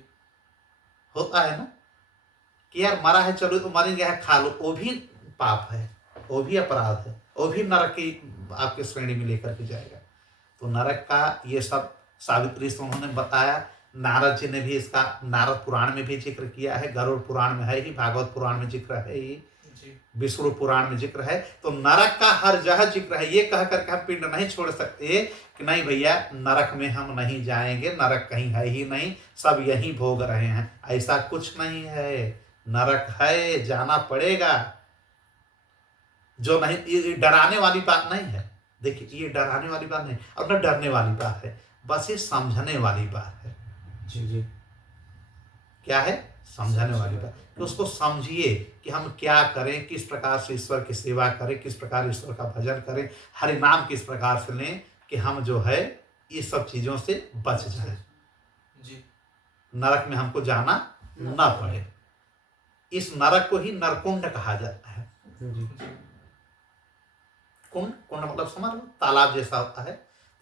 होता है ना कि यार मरा है, चलो तो मर गया है, खा लो। वो भी पाप है, वो भी अपराध है, वो भी नरक की आपके श्रेणी में लेकर के जाएगा। तो नरक का ये सब सावित्री से उन्होंने बताया। नारद जी ने भी इसका नारद पुराण में भी जिक्र किया है, गरुड़ पुराण में है ही, भागवत पुराण में जिक्र है ही, विष्णु पुराण में जिक्र है। तो नरक का हर जगह जिक्र है। ये कह करके हम पिंड नहीं छोड़ सकते कि नहीं भैया नरक में हम नहीं जाएंगे, नरक कहीं है ही नहीं, सब यहीं भोग रहे हैं। ऐसा कुछ नहीं है, नरक है, जाना पड़ेगा। जो नहीं, ये डराने वाली बात नहीं है। देखिए, ये डराने वाली बात नहीं और न डरने वाली बात है, बस ये समझने वाली बात है। जी जी क्या है, समझाने वाली बात। कि उसको समझिए कि हम क्या करें, किस प्रकार से ईश्वर की सेवा करें, किस प्रकार ईश्वर का भजन करें, हरि नाम किस प्रकार से लें कि हम जो है ये सब चीजों से बच जाए, जी नरक में हमको जाना न पड़े। इस नरक को ही नरकुंड कहा जाता है। जी कुंड, कुंड मतलब समझ लो तालाब जैसा होता है।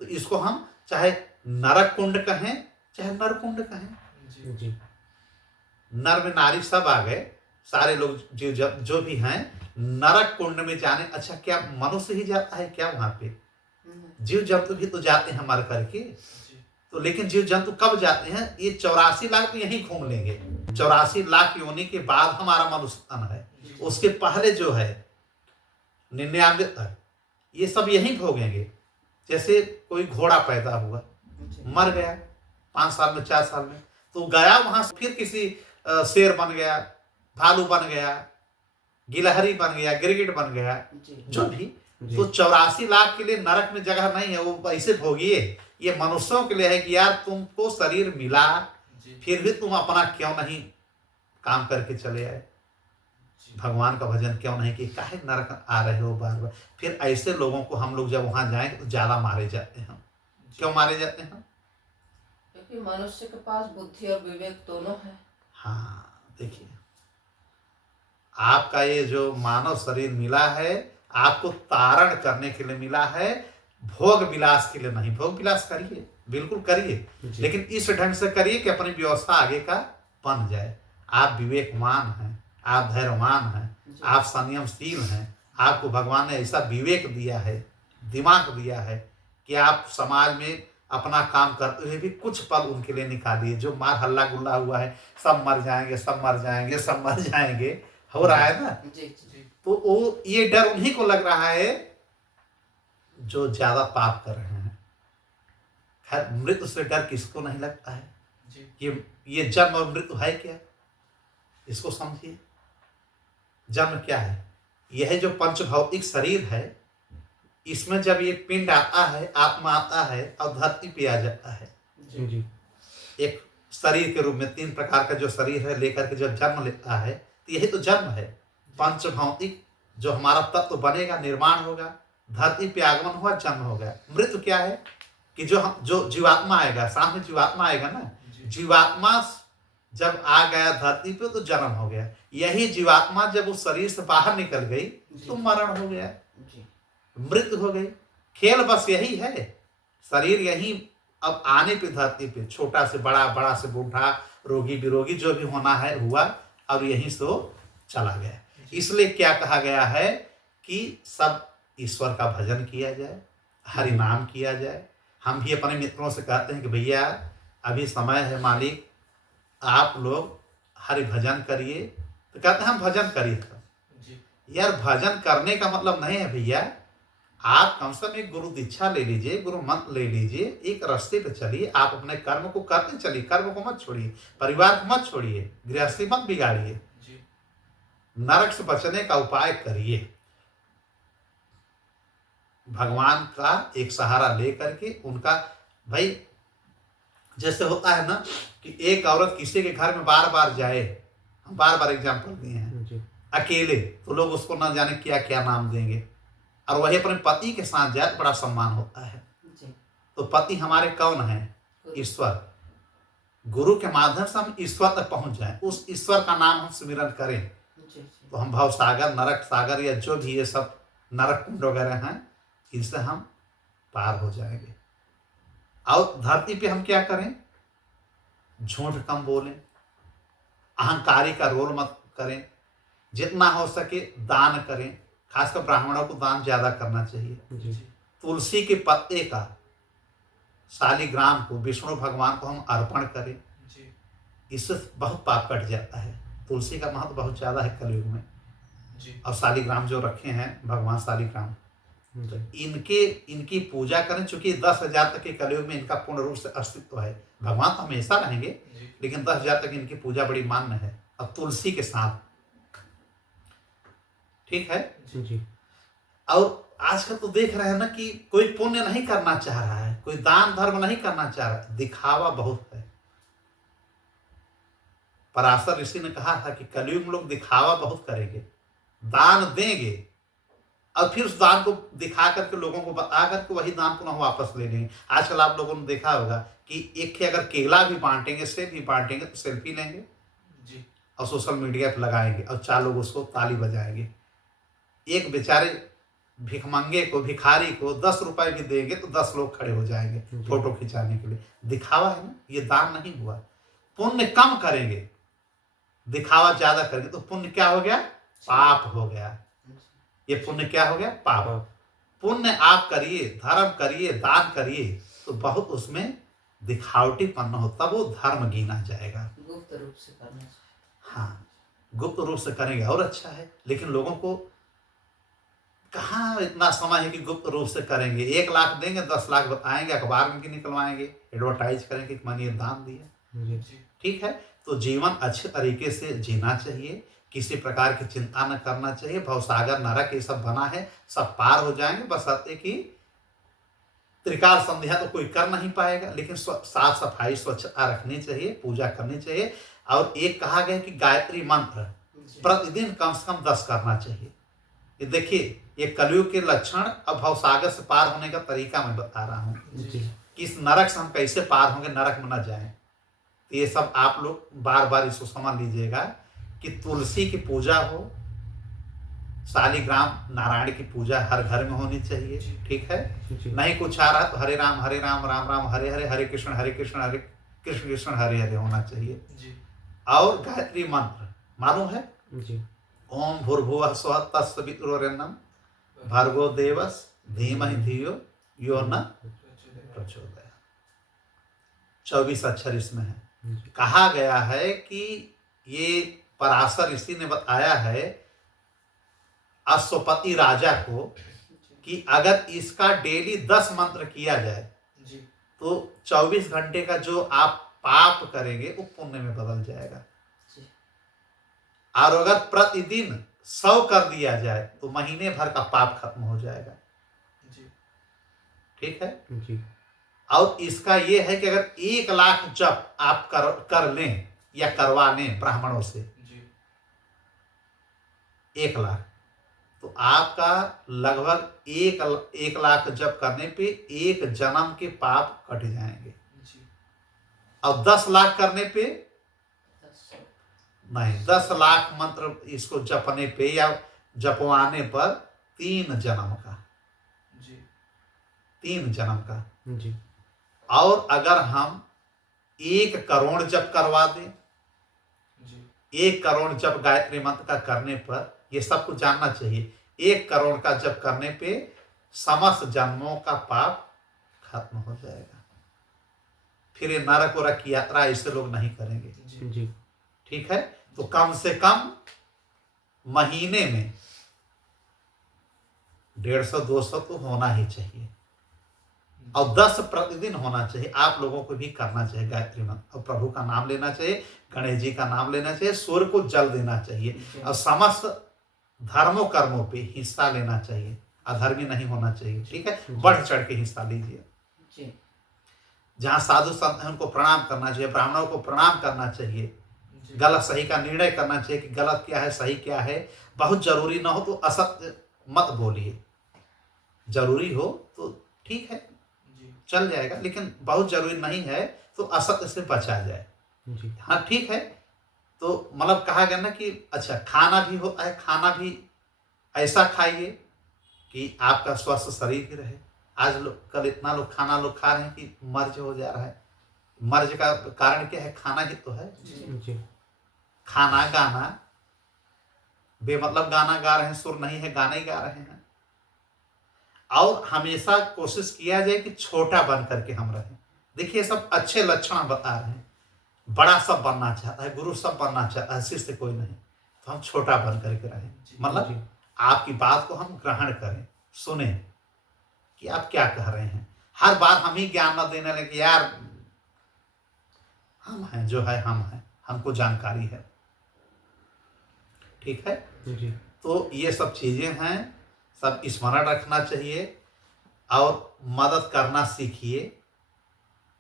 तो इसको हम चाहे नरक कुंड कहें चाहे नरकुंड कहें। जी नर में नारी सब आ गए, सारे लोग जो भी हैं नरक कुंड में जाने। अच्छा, क्या मनुष्य ही जाता है क्या वहां पे? जीव जंतु भी तो जाते हैं मर करके। तो लेकिन जीव जंतु कब जाते हैं? ये 84 लाख तो यहीं घूम लेंगे। 84 लाख योनि के बाद हमारा मनुष्य तन है, उसके पहले जो है 99 तक ये सब यहीं भोगेंगे। जैसे कोई घोड़ा पैदा हुआ, मर गया 5 साल में 4 साल में, तो गया वहां से, फिर किसी शेर बन गया, भालू बन गया, गिलहरी बन गया, गिरगिट बन गया, जो भी। तो 84 लाख के लिए नरक में जगह नहीं है, वो ऐसे भोगिए। ये मनुष्यों के लिए है कि यार तुमको शरीर मिला, फिर भी तुम अपना क्यों नहीं काम करके चले आए, भगवान का भजन क्यों नहीं कि काहे नरक आ रहे हो बार बार। फिर ऐसे लोगों को हम लोग जब वहां जाएंगे तो ज्यादा मारे जाते हैं। क्यों मारे जाते हैं? क्योंकि मनुष्य के पास बुद्धि और विवेक दोनों है। हाँ, देखिए आपका ये जो मानव शरीर मिला है आपको तारण करने के लिए मिला है, भोग विलास के लिए नहीं। भोग विलास करिए, बिल्कुल करिए, लेकिन इस ढंग से करिए कि अपनी व्यवस्था आगे का बन जाए। आप विवेकवान हैं, आप धैर्यवान हैं, आप संयमशील हैं, आपको भगवान ने ऐसा विवेक दिया है, दिमाग दिया है कि आप समाज में अपना काम करते हुए भी कुछ पल उनके लिए निकालिए। जो मार हल्ला गुल्ला हुआ है, सब मर जाएंगे, सब मर जाएंगे, सब मर जाएंगे, हो रहा है ना। तो वो ये डर उन्हीं को लग रहा है जो ज्यादा पाप कर रहे हैं। खैर, मृत्यु से डर किसको नहीं लगता है? ये जन्म और मृत्यु है क्या, इसको समझिए। जन्म क्या है? यह जो पंचभौतिक शरीर है, इसमें जब ये पिंड आता है, आत्मा आता है और धरती पे आ जाता है एक शरीर के रूप में, 3 प्रकार का जो शरीर है लेकर के जब जन्म लेता है, तो यही तो जन्म है। पंचभौतिक जो हमारा तत्व बनेगा, निर्माण होगा, धरती पे आगमन हुआ, जन्म हो गया। मृत्यु क्या है कि जो जीवात्मा आएगा, सामने जीवात्मा आएगा ना, जीवात्मा जब आ गया धरती पे तो जन्म हो गया। यही जीवात्मा जब उस शरीर से बाहर निकल गई तो मरण हो गया, मृत्यु हो गई। खेल बस यही है, शरीर यही अब आने पे धरती पे छोटा से बड़ा, बड़ा से बूढ़ा, रोगी विरोगी जो भी होना है हुआ, अब यहीं से चला गया। इसलिए क्या कहा गया है कि सब ईश्वर का भजन किया जाए, हरि नाम किया जाए। हम भी अपने मित्रों से कहते हैं कि भैया अभी समय है मालिक, आप लोग हरि भजन करिए। तो कहते हैं हम भजन करिए। यार भजन करने का मतलब नहीं है भैया, आप कम से कम एक गुरु दीक्षा ले लीजिए, गुरु मंत्र ले लीजिए, एक रास्ते पे चलिए, आप अपने कर्म को करते चलिए, कर्म को मत छोड़िए, परिवार को मत छोड़िए, गृहस्थी मत बिगाड़िए, नरक से बचने का उपाय करिए। भगवान का एक सहारा लेकर के उनका, भाई जैसे होता है ना कि एक औरत किसी के घर में बार बार जाए, हम बार बार एग्जाम्पल दिए हैं, अकेले, तो लोग उसको न जाने क्या क्या नाम देंगे, और वही अपने पति के साथ जाए तो बड़ा सम्मान होता है। तो पति हमारे कौन है? ईश्वर। गुरु के माध्यम से हम ईश्वर तक पहुंच जाएं, उस ईश्वर का नाम हम सिमरन करें, तो हम भव सागर, नरक सागर या जो भी ये सब नरक कुंड वगैरह हैं, इनसे हम पार हो जाएंगे। और धरती पे हम क्या करें? झूठ कम बोलें, अहंकारी का रोल मत करें, जितना हो सके दान करें, खासकर ब्राह्मणों को दान ज्यादा करना चाहिए। तुलसी के पत्ते का शालिग्राम को, विष्णु भगवान को हम अर्पण करें, इससे बहुत पाप कट जाता है। तुलसी का महत्व बहुत ज्यादा है कलयुग में। और शालिग्राम जो रखे हैं भगवान शालिग्राम, इनकी पूजा करें, चूंकि 10,000 तक के कलयुग में इनका पूर्ण रूप से अस्तित्व है। भगवान तो हमेशा रहेंगे, लेकिन 10,000 तक इनकी पूजा बड़ी मान्य है, और तुलसी के साथ, ठीक है जी। और आजकल तो देख रहे हैं ना कि कोई पुण्य नहीं करना चाह रहा है, कोई दान धर्म नहीं करना चाह रहा है, दिखावा बहुत है। पराशर ऋषि ने कहा था कि कलयुग में लोग दिखावा बहुत करेंगे, दान देंगे और फिर उस दान को दिखा करके लोगों को बता करके वही दान पुनः वापस ले लेंगे। आजकल आप लोगों ने देखा होगा कि एक के अगर केला भी बांटेंगे, सेब भी बांटेंगे तो सेल्फी लेंगे जी और सोशल मीडिया पर लगाएंगे और 4 लोग उसको ताली बजाएंगे। एक बेचारे भिखमंगे को, भिखारी को 10 रुपए भी देंगे तो 10 लोग खड़े हो जाएंगे जी। फोटो खिंचाने के लिए। दिखावा है ना, ये दान नहीं हुआ। पुण्य कम करेंगे, दिखावा ज्यादा करेंगे तो पुण्य क्या हो गया? पाप हो गया। ये पुण्य क्या हो गया? पाप। पुण्य आप करिए, धर्म करिए, दान करिए तो बहुत उसमें दिखावटीपन हो, तब वो धर्म गिना जाएगा। गुप्त रूप से करना चाहिए। हाँ, गुप्त रूप से करेंगे और अच्छा है, लेकिन लोगों को कहाँ इतना समय है कि गुप्त रूप से करेंगे। 1 लाख देंगे, 10 लाख बताएंगे, अखबार में भी निकलवाएंगे, एडवर्टाइज करेंगे कि मैंने ये दान दिया। जी ठीक है, तो जीवन अच्छे तरीके से जीना चाहिए, किसी प्रकार की चिंता न करना चाहिए। भवसागर, नरक ये सब बना है, सब पार हो जाएंगे। बस आते कि त्रिकाल संध्या तो कोई कर नहीं पाएगा, लेकिन साफ सफाई, स्वच्छता रखनी चाहिए, पूजा करनी चाहिए। और एक कहा गया कि गायत्री मंत्र प्रतिदिन कम से कम 10 करना चाहिए। ये देखिए, ये कलयुग के लक्षण अब भवसागर से पार होने का तरीका मैं बता रहा हूँ जी कि इस नरक से हम कैसे पार होंगे, नरक में न जाएं। तो ये सब आप लोग बार बार इसको समझ लीजिएगा कि तुलसी की पूजा हो, शालिग्राम नारायण की पूजा हर घर में होनी चाहिए। ठीक है, जी नहीं कुछ आ रहा तो हरे राम राम राम हरे हरे, हरे कृष्ण हरे कृष्ण कृष्ण हरे हरे होना चाहिए। जी और गायत्री मंत्र मालूम है? जी ओम भूर्भुवः स्वः तत्सवितुर्वरेण्यं भर्गो देवस्य धीमहि धियो यो न प्रचोदयात्। 24 अक्षर इसमें है। जी कहा गया है कि ये पराशर ऋषि ने बताया है अश्वपति राजा को कि अगर इसका डेली 10 मंत्र किया जाए जी तो 24 घंटे का जो आप पाप करेंगे वो पुण्य में बदल जाएगा। जी और अगर प्रतिदिन 100 कर दिया जाए तो महीने भर का पाप खत्म हो जाएगा। जी ठीक है, जी और इसका ये है कि अगर 1 लाख जप आप कर लें या करवा लें ब्राह्मणों से, जी 1 लाख, तो आपका लगभग 1 लाख जप करने पे 1 जन्म के पाप कट जाएंगे। जी और 10 लाख करने पे 10 नहीं, 10 लाख मंत्र इसको जपने पे या जपवाने पर 3 जन्म का, जी 3 जन्म का। जी और अगर हम 1 करोड़ जप करवा दें, जी 1 करोड़ जप गायत्री मंत्र का करने पर, ये सब कुछ जानना चाहिए, 1 करोड़ का जप करने पे समस्त जन्मों का पाप खत्म हो जाएगा। फिर ये नरक वरक की यात्रा ऐसे लोग नहीं करेंगे। जी जी ठीक है, तो कम से कम महीने में 150-200 तो होना ही चाहिए और 10 प्रतिदिन होना चाहिए। आप लोगों को भी करना चाहिए गायत्री मंत्र, और प्रभु का नाम लेना चाहिए, गणेश जी का नाम लेना चाहिए, सूर्य को जल देना चाहिए और समस्त धर्मों कर्मों पे हिस्सा लेना चाहिए, अधर्मी नहीं होना चाहिए। ठीक है, बढ़ चढ़ के हिस्सा लीजिए। जी जहाँ साधु संत हैं उनको प्रणाम करना चाहिए, ब्राह्मणों को प्रणाम करना चाहिए, जी गलत सही का निर्णय करना चाहिए कि गलत क्या है सही क्या है। बहुत जरूरी ना हो तो असत्य मत बोलिए, जरूरी हो तो ठीक है जी चल जाएगा, लेकिन बहुत जरूरी नहीं है तो असत्य से बचा जाए। जी हाँ ठीक है, तो मतलब कहा गया ना कि अच्छा खाना भी होता है, खाना भी ऐसा खाइए कि आपका स्वस्थ शरीर भी रहे। आज लोग, कल इतना लोग खाना लोग खा रहे हैं कि मर्ज हो जा रहा है। मर्ज का कारण क्या है? खाना ही तो है। जी खाना, गाना, बेमतलब गाना गा रहे हैं, सुर नहीं है, गाने ही गा रहे हैं। और हमेशा कोशिश किया जाए कि छोटा बन करके हम रहें। देखिए सब अच्छे लक्षण बता रहे हैं, बड़ा सब बनना चाहता है, गुरु सब बनना चाहता है, शिष्य कोई नहीं, तो हम छोटा बन करके रहें। मतलब जी आपकी बात को हम ग्रहण करें, सुने कि आप क्या कह रहे हैं। हर बार हम ही ज्ञान न देने लगे, यार हम हैं जो है, हम हैं, हमको जानकारी है। ठीक है, जी तो ये सब चीजें हैं, सब स्मरण रखना चाहिए और मदद करना सीखिए।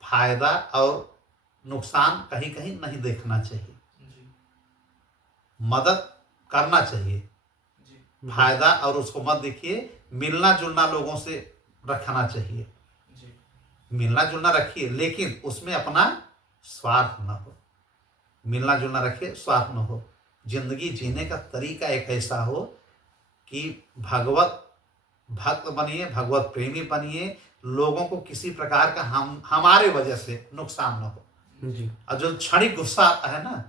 फायदा और नुकसान कहीं कहीं नहीं देखना चाहिए। जी मदद करना चाहिए, जी फायदा और उसको मत देखिए, मिलना जुलना लोगों से रखना चाहिए, जी मिलना जुलना रखिए लेकिन उसमें अपना स्वार्थ न हो, मिलना जुलना रखिए, स्वार्थ न हो। जिंदगी जीने का तरीका एक ऐसा हो कि भगवत भक्त बनिए, भगवत प्रेमी बनिए, लोगों को किसी प्रकार का हमारे वजह से नुकसान न हो। जी और जो क्षणिक गुस्सा आता है ना,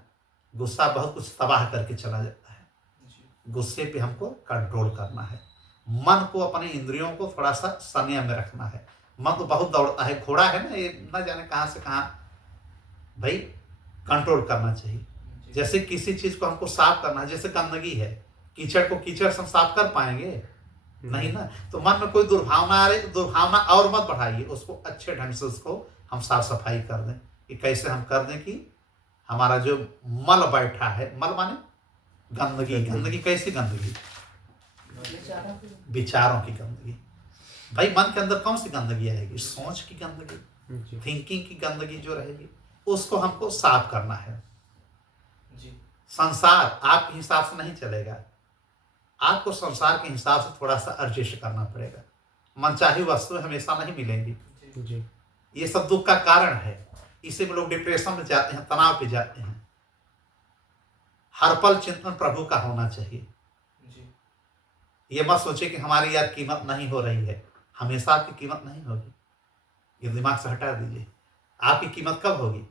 गुस्सा बहुत कुछ तबाह करके चला जाता है। जी गुस्से पे हमको कंट्रोल करना है, मन को, अपने इंद्रियों को थोड़ा सा संयम में रखना है। मन तो बहुत दौड़ता है, घोड़ा है ना, ये न जाने कहाँ से कहाँ, भाई कंट्रोल करना चाहिए। जैसे किसी चीज को हमको साफ करना है, जैसे गंदगी है, कीचड़ को कीचड़ से हम साफ कर पाएंगे नहीं ना। तो मन में कोई दुर्भावना आ रही, दुर्भावना और मत बढ़ाइए, उसको अच्छे ढंग से उसको हम साफ सफाई कर दें। कि कैसे हम कर दें कि हमारा जो मल बैठा है, मल माने गंदगी, गंदगी कैसी गंदगी, बेचारा विचारों की गंदगी। भाई मन के अंदर कौन सी गंदगी आएगी, सोच की गंदगी, जी थिंकिंग की गंदगी जो रहेगी, उसको हमको साफ करना है। जी संसार आपके हिसाब से नहीं चलेगा, आपको संसार के हिसाब से थोड़ा सा एडजस्ट करना पड़ेगा। मनचाही वस्तुएं हमेशा नहीं मिलेंगी, जी ये सब दुख का कारण है। इसी में लोग डिप्रेशन में जाते हैं, तनाव पे जाते हैं। हर पल चिंतन प्रभु का होना चाहिए। जी ये मत सोचे कि हमारी यार कीमत नहीं हो रही है, हमेशा आपकी कीमत नहीं होगी, ये दिमाग से हटा दीजिए। आपकी कीमत कब होगी,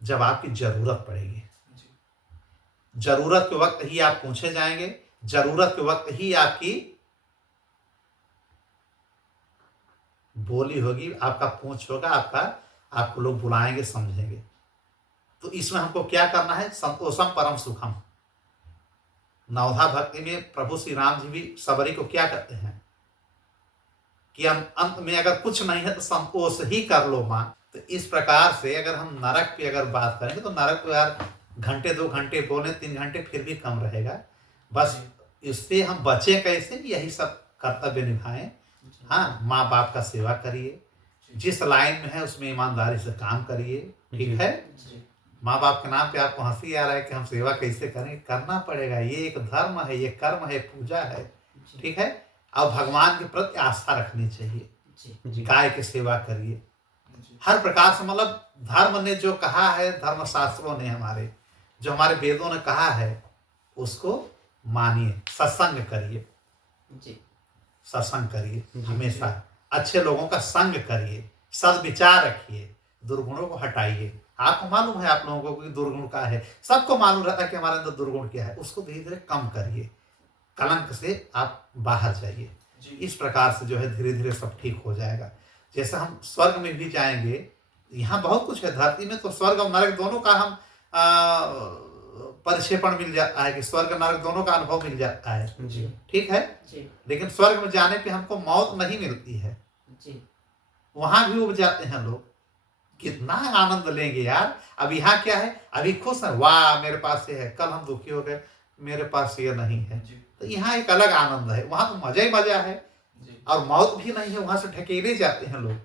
जब आपकी जरूरत पड़ेगी। जी जरूरत के वक्त ही आप पूछे जाएंगे, जरूरत के वक्त ही आपकी बोली होगी, आपका पूछ होगा, आपको लोग बुलाएंगे, समझेंगे। तो इसमें हमको क्या करना है, संतोषम परम सुखम। नवधा भक्ति में प्रभु श्री राम जी भी सबरी को क्या कहते हैं कि हम अंत में अगर कुछ नहीं है तो संतोष ही कर लो मां। तो इस प्रकार से अगर हम नरक पे अगर बात करेंगे तो नरक को यार घंटे 2 घंटे बोले 3 घंटे फिर भी कम रहेगा। बस इससे हम बचे कैसे, यही सब कर्तव्य निभाएं। हाँ, माँ बाप का सेवा करिए, जिस लाइन में है उसमें ईमानदारी से काम करिए, ठीक है। जी माँ बाप के नाम पे आपको हंसी आ रहा है कि हम सेवा कैसे करें, करना पड़ेगा, ये एक धर्म है, ये कर्म है, पूजा है, ठीक है। और भगवान के प्रति आस्था रखनी चाहिए, जी जी गाय की सेवा करिए। जी हर प्रकार से, मतलब धर्म ने जो कहा है, धर्म शास्त्रों ने हमारे, जो हमारे वेदों ने कहा है, उसको मानिए, सत्संग करिए, जी सत्संग करिए, जी। हमेशा अच्छे लोगों का संग करिए, सद्विचार रखिए, दुर्गुणों को हटाइए। आपको मालूम है, आप लोगों को कि दुर्गुण का है, सबको मालूम रहता है कि हमारे अंदर दुर्गुण क्या है, उसको धीरे धीरे कम करिए, कलंक से आप बाहर जाइए। जी इस प्रकार से जो है धीरे धीरे सब ठीक हो जाएगा। जैसे हम स्वर्ग में भी जाएंगे, यहाँ बहुत कुछ है, धरती में तो स्वर्ग और नरक दोनों का हम परिक्षेपण मिल जाता है कि स्वर्ग नरक दोनों का अनुभव मिल जाता है, जी ठीक है। जी लेकिन स्वर्ग में जाने पे हमको मौत नहीं मिलती है, जी वहां भी उब जाते हैं लोग, कितना आनंद लेंगे यार। अब यहाँ क्या है, अभी खुश है, वाह मेरे पास ये है, कल हम दुखी हो गए, मेरे पास ये नहीं है। जी तो यहाँ एक अलग आनंद है, वहां तो मजा ही मजा है, जी और मौत भी नहीं है, वहां से ढकेले जाते हैं लोग।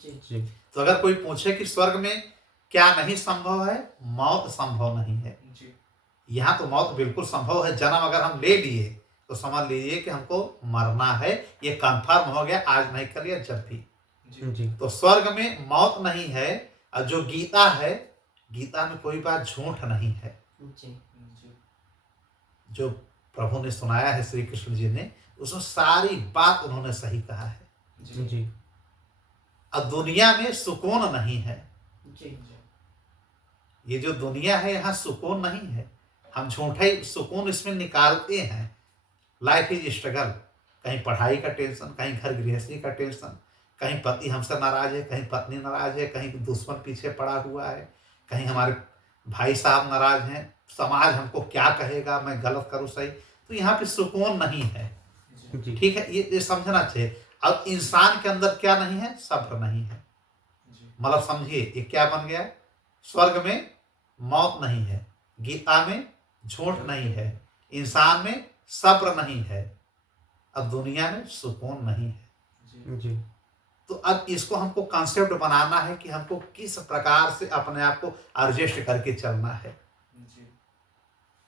जी जी तो अगर कोई पूछे कि स्वर्ग में क्या नहीं संभव है, मौत संभव नहीं है। जी यहाँ तो मौत बिल्कुल संभव है। जन्म अगर हम ले लिए तो समझ लीजिए कि हमको मरना है, ये कंफर्म हो गया, आज नहीं कर लिया जब भी। जी जी तो स्वर्ग में मौत नहीं है। और जो गीता है, गीता में कोई बात झूठ नहीं है, जी जी जो प्रभु ने सुनाया है श्री कृष्ण जी ने, उसमें सारी बात उन्होंने सही कहा है। जी जी अब दुनिया में सुकून नहीं है, जी ये जो दुनिया है यहाँ सुकून नहीं है, हम झूठा ही सुकून इसमें निकालते हैं। लाइफ इज स्ट्रगल, कहीं पढ़ाई का टेंशन, कहीं घर गृहस्थी का टेंशन, कहीं पति हमसे नाराज है, कहीं पत्नी नाराज है, कहीं दुश्मन पीछे पड़ा हुआ है, कहीं हमारे भाई साहब नाराज हैं, समाज हमको क्या कहेगा, मैं गलत करूँ सही, तो यहाँ पे सुकून नहीं है, जी ठीक है। ये समझना चाहिए। अब इंसान के अंदर क्या नहीं है, सब्र नहीं है। मतलब समझिए ये क्या बन गया, स्वर्ग में मौत नहीं है, गीता में झूठ नहीं है, इंसान में सब्र नहीं है, अब दुनिया में सुकून नहीं है। जी तो अब इसको हमको कॉन्सेप्ट बनाना है कि हमको किस प्रकार से अपने आप को एडजस्ट करके चलना है।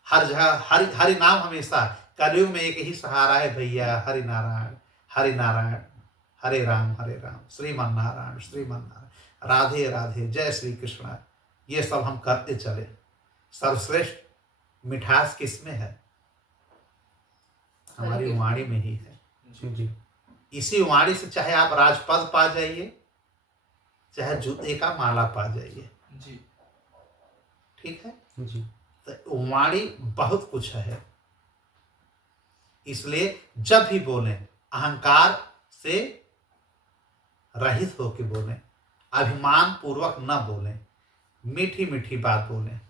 हर जगह हरि हरि नाम हमेशा। कलयुग में एक ही सहारा है भैया, हरि नारायण, हरि नारायण, हरे राम श्रीमन नारायण श्रीमन नारायण, राधे राधे, जय श्री कृष्ण। ये सब हम करते चले। सर्वश्रेष्ठ मिठास किसमें है? हमारी वाणी में ही है। जी जी इसी वाणी से चाहे आप राजपद पा जाइए, चाहे जूते का माला पा जाइए। जी ठीक है। जी तो वाणी बहुत कुछ है। इसलिए जब भी बोलें अहंकार से रहित होकर बोलें, अभिमान पूर्वक न बोलें, मीठी मीठी बात बोलें,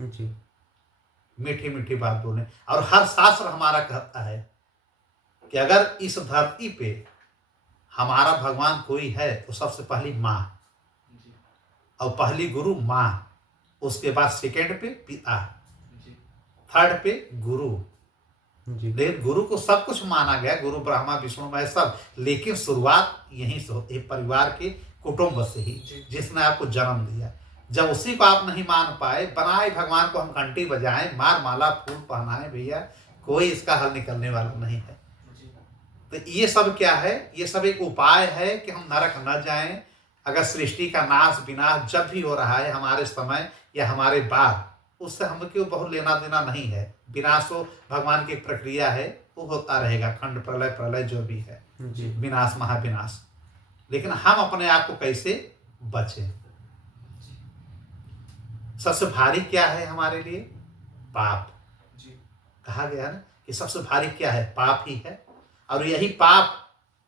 जी मीठी मीठी बात बोलें। और हर शास्त्र हमारा कहता है कि अगर इस धरती पे हमारा भगवान कोई है तो सबसे पहली माँ, और पहली गुरु माँ, उसके बाद सेकंड पे पिता, थर्ड पे गुरु। जी लेकिन गुरु को सब कुछ माना गया, गुरु ब्रह्मा विष्णु महेश सब, लेकिन शुरुआत यहीं से होती है, परिवार के कुटुंब से ही, जिसने आपको जन्म दिया। जब उसी को आप नहीं मान पाए, बनाए भगवान को हम घंटी बजाएं, मार माला फूल पहनाएं, भैया कोई इसका हल निकलने वाला नहीं है। तो ये सब क्या है? ये सब एक उपाय है कि हम नरक न जाएं। अगर सृष्टि का नाश विनाश जब भी हो रहा है हमारे समय या हमारे बाद, उससे हम क्यों बहुत लेना देना नहीं है। विनाश हो भगवान की एक प्रक्रिया है, वो होता रहेगा, खंड प्रलय प्रलय जो भी है, जी विनाश महाविनाश। लेकिन हम अपने आप को कैसे बचें? सबसे भारी क्या है हमारे लिए? पाप। कहा गया ना कि सबसे भारी क्या है? पाप ही है। और यही पाप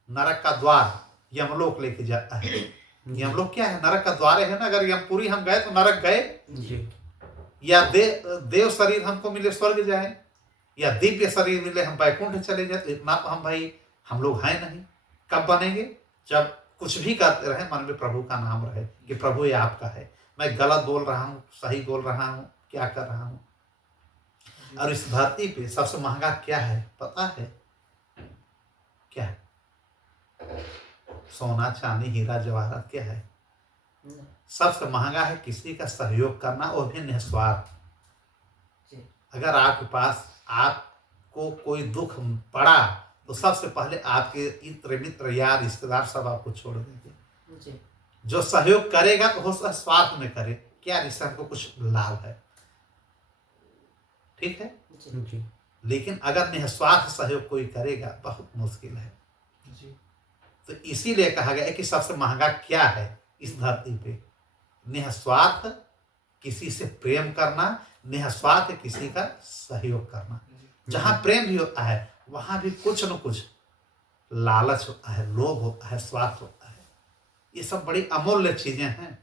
नरक का द्वार यमलोक लेके जाता है। यमलोक क्या है? नरक का द्वार है ना। अगर यमपुरी हम गए तो नरक गए, जी या देव शरीर हमको मिले स्वर्ग जाए, या दिव्य शरीर मिले हम बैकुंठ चले जाए। इतना तो हम भाई हम लोग हैं नहीं। कब बनेंगे? जब कुछ भी करते रहे मन में प्रभु का नाम रहे कि प्रभु ये आपका है, मैं गलत बोल रहा हूँ, सही बोल रहा हूँ, क्या कर रहा हूँ। और इस धरती पे सबसे महंगा क्या है पता है? क्या है? सोना चांदी हीरा जवाहरात क्या है? सबसे महंगा है किसी का सहयोग करना, वो भी निस्वार्थ। अगर आपके पास आपको कोई दुख पड़ा तो सबसे पहले आपके इत्र मित्र यार रिश्तेदार सब आपको छोड़ देंगे। जो सहयोग करेगा तो हो स्वार्थ में करे, क्या इससे हमको कुछ लाभ है? ठीक है। जी लेकिन अगर निस्वार्थ सहयोग कोई करेगा बहुत मुश्किल है। तो इसीलिए कहा गया है कि सबसे महंगा क्या है इस धरती पे? निस्वार्थ किसी से प्रेम करना, निस्वार्थ किसी का सहयोग करना। जहां प्रेम भी होता है वहां भी कुछ न कुछ लालच होता है, लोभ होता है, स्वार्थ होता है। ये सब बड़ी अमूल्य चीजें हैं।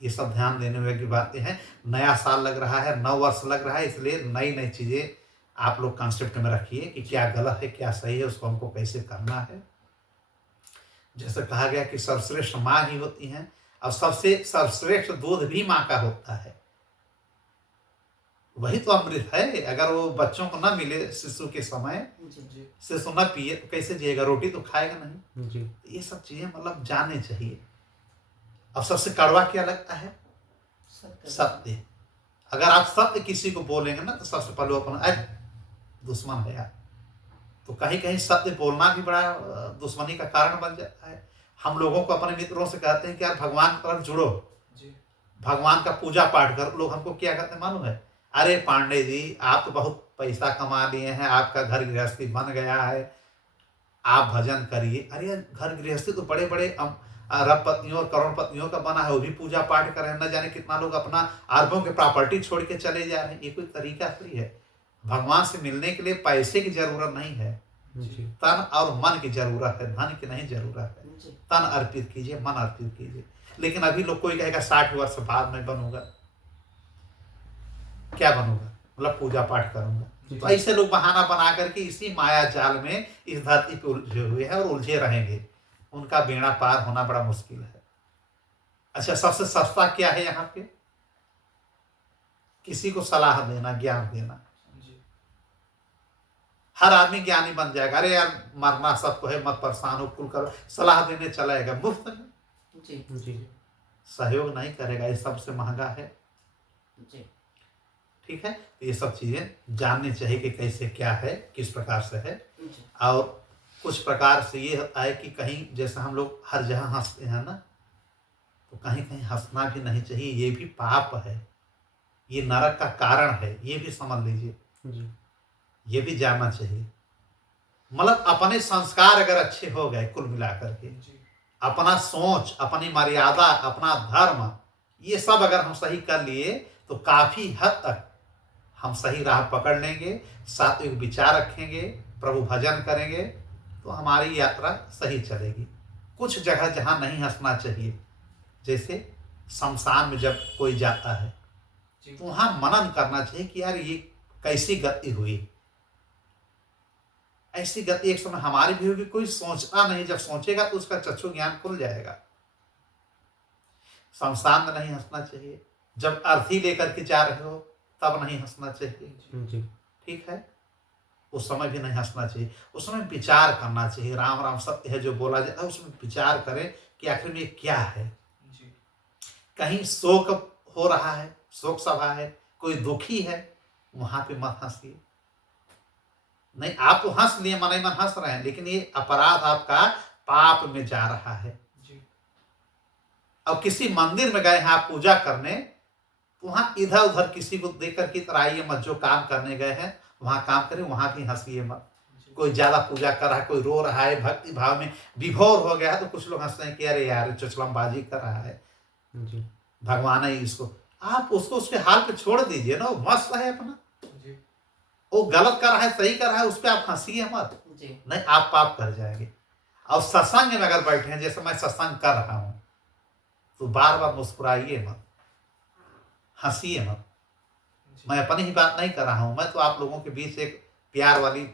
ये सब ध्यान देने वाली बातें हैं। नया साल लग रहा है, नव वर्ष लग रहा है, इसलिए नई नई चीजें आप लोग कंसेप्ट में रखिए कि क्या गलत है क्या सही है, उसको हमको कैसे करना है। जैसे कहा गया कि सर्वश्रेष्ठ माँ ही होती हैं, और सबसे सर्वश्रेष्ठ दूध भी माँ का होता है। वही तो अमृत है। अगर वो बच्चों को न मिले शिशु के समय, शिशु न पिए तो कैसे जिएगा? रोटी तो खाएगा नहीं। जी ये सब चीजें मतलब जाननी चाहिए। अब सबसे कड़वा क्या लगता है? सत्य। अगर आप सत्य किसी को बोलेंगे ना तो सबसे पहले वो अपना दुश्मन है यार। तो कहीं कहीं सत्य बोलना भी बड़ा दुश्मनी का कारण बन जाता है। हम लोगों को अपने मित्रों से कहते हैं कि यार भगवान की तरफ जुड़ो, भगवान का पूजा पाठ करो। लोग हमको क्या कहते हैं मालूम है? अरे पांडे जी आप तो बहुत पैसा कमा लिए हैं, आपका घर गृहस्थी बन गया है, आप भजन करिए। अरे घर गृहस्थी तो बड़े बड़े अरबपतियों और करोड़पतियों का बना है, वो भी पूजा पाठ कर रहे हैं। न जाने कितना लोग अपना अरबों की प्रॉपर्टी छोड़ के चले जा रहे हैं। ये कोई तरीका थोड़ी है। भगवान से मिलने के लिए पैसे की जरूरत नहीं है, तन और मन की जरूरत है, धन की नहीं जरूरत है। तन अर्पित कीजिए, मन अर्पित कीजिए। लेकिन अभी लोग कोई कहेगा 60 वर्ष बाद में बनूंगा। क्या बनूंगा? मतलब पूजा पाठ करूंगा। तो ऐसे लोग बहाना बना करके इसी माया जाल में इस धरती पे उलझे हुए हैं और उलझे रहेंगे। उनका बेड़ा पार होना बड़ा मुश्किल है। अच्छा, सबसे सस्ता क्या है यहाँ पे? किसी को सलाह देना, ज्ञान देना। हर आदमी ज्ञानी बन जाएगा। अरे यार मरना सबको है, मत परेशान हो, कुल करो, सलाह देने चलाएगा मुफ्त में। जी सहयोग नहीं करेगा। ये सबसे महंगा है। ठीक है, तो ये सब चीज़ें जाननी चाहिए कि कैसे क्या है, किस प्रकार से है। जी और कुछ प्रकार से ये होता है कि कहीं जैसे हम लोग हर जगह हंसते हैं ना, तो कहीं कहीं हंसना भी नहीं चाहिए, ये भी पाप है, ये नरक का कारण है, ये भी समझ लीजिए, जी ये भी जानना चाहिए। मतलब अपने संस्कार अगर अच्छे हो गए कुल मिलाकर के, अपना सोच, अपनी मर्यादा, अपना धर्म, ये सब अगर हम सही कर लिए तो काफी हद तक हम सही राह पकड़ लेंगे, सात्विक विचार रखेंगे, प्रभु भजन करेंगे, तो हमारी यात्रा सही चलेगी। कुछ जगह जहाँ नहीं हंसना चाहिए, जैसे शमशान में जब कोई जाता है तो वहाँ मनन करना चाहिए कि यार ये कैसी गति हुई, ऐसी गति एक समय हमारी भी होगी, कोई सोचता नहीं, जब सोचेगा तो उसका चक्षु ज्ञान खुल जाएगा। शमशान में नहीं हंसना चाहिए, जब अर्थी लेकर के जा रहे हो तब नहीं हंसना चाहिए, जी ठीक है, उस समय भी नहीं हंसना चाहिए। उस समय विचार करना चाहिए, राम राम सत्य है जो बोला जाता है, उसमें विचार करें कि आखिर में ये क्या है। कहीं शोक हो रहा है, शोक सभा है, कोई दुखी है, वहां पे मत हंसिए। नहीं, आप तो हंस लिए, मन ही मन हंस रहे हैं, लेकिन ये अपराध आपका पाप में जा रहा है। अब किसी मंदिर में गए हैं आप पूजा करने, तो वहां इधर उधर किसी को देख कर के इतराइए मत, जो काम करने गए हैं वहां काम करें, वहां भी हंसिए मत। कोई ज्यादा पूजा कर रहा है, कोई रो रहा है, भक्ति भाव में विभोर हो गया है, तो कुछ लोग हंसते हैं कि अरे यार चुचलमबाजी कर रहा है, जी भगवान है इसको। आप उसको उसके हाल पे छोड़ दीजिए ना, वो मस्त है अपना, वो गलत कर रहा है सही कर रहा है, उस पर आप हंसिए मत, जी नहीं आप पाप कर जाएंगे। और सत्संग में अगर बैठे हैं, जैसे मैं सत्संग कर रहा हूं, तो बार बार मुस्कुराइए मत, हंसिए मत। मैं अपनी ही बात नहीं कर रहा हूं, मैं तो आप लोगों के बीच एक प्यार वाली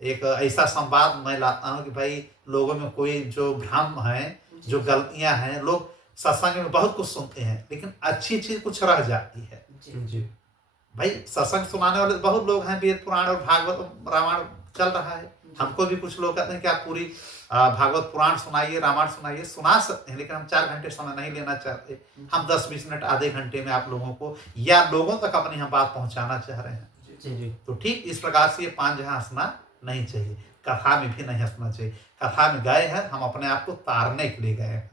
एक ऐसा संवाद मैं लाता हूं कि भाई लोगों में कोई जो भ्रम है, जो गलतियां हैं, लोग सत्संग में बहुत कुछ सुनते हैं लेकिन अच्छी चीज कुछ रह जाती है। जी भाई सत्संग सुनाने वाले बहुत लोग हैं, वेद पुराण और भागवत रामायण चल रहा है, हमको भी कुछ लोग कहते हैं कि आप पूरी भागवत पुराण सुनाइए, रामायण सुनाइए, सुना सकते हैं, लेकिन हम 4 घंटे समय नहीं लेना चाहते। हम 10-20 मिनट आधे घंटे में आप लोगों को या लोगों तक अपनी हम बात पहुंचाना चाह रहे हैं। जी तो ठीक इस प्रकार से ये 5 जगह हंसना नहीं चाहिए, कथा में भी नहीं हंसना चाहिए। कथा में गए हैं, हम अपने आप को तारने के लिए गए हैं,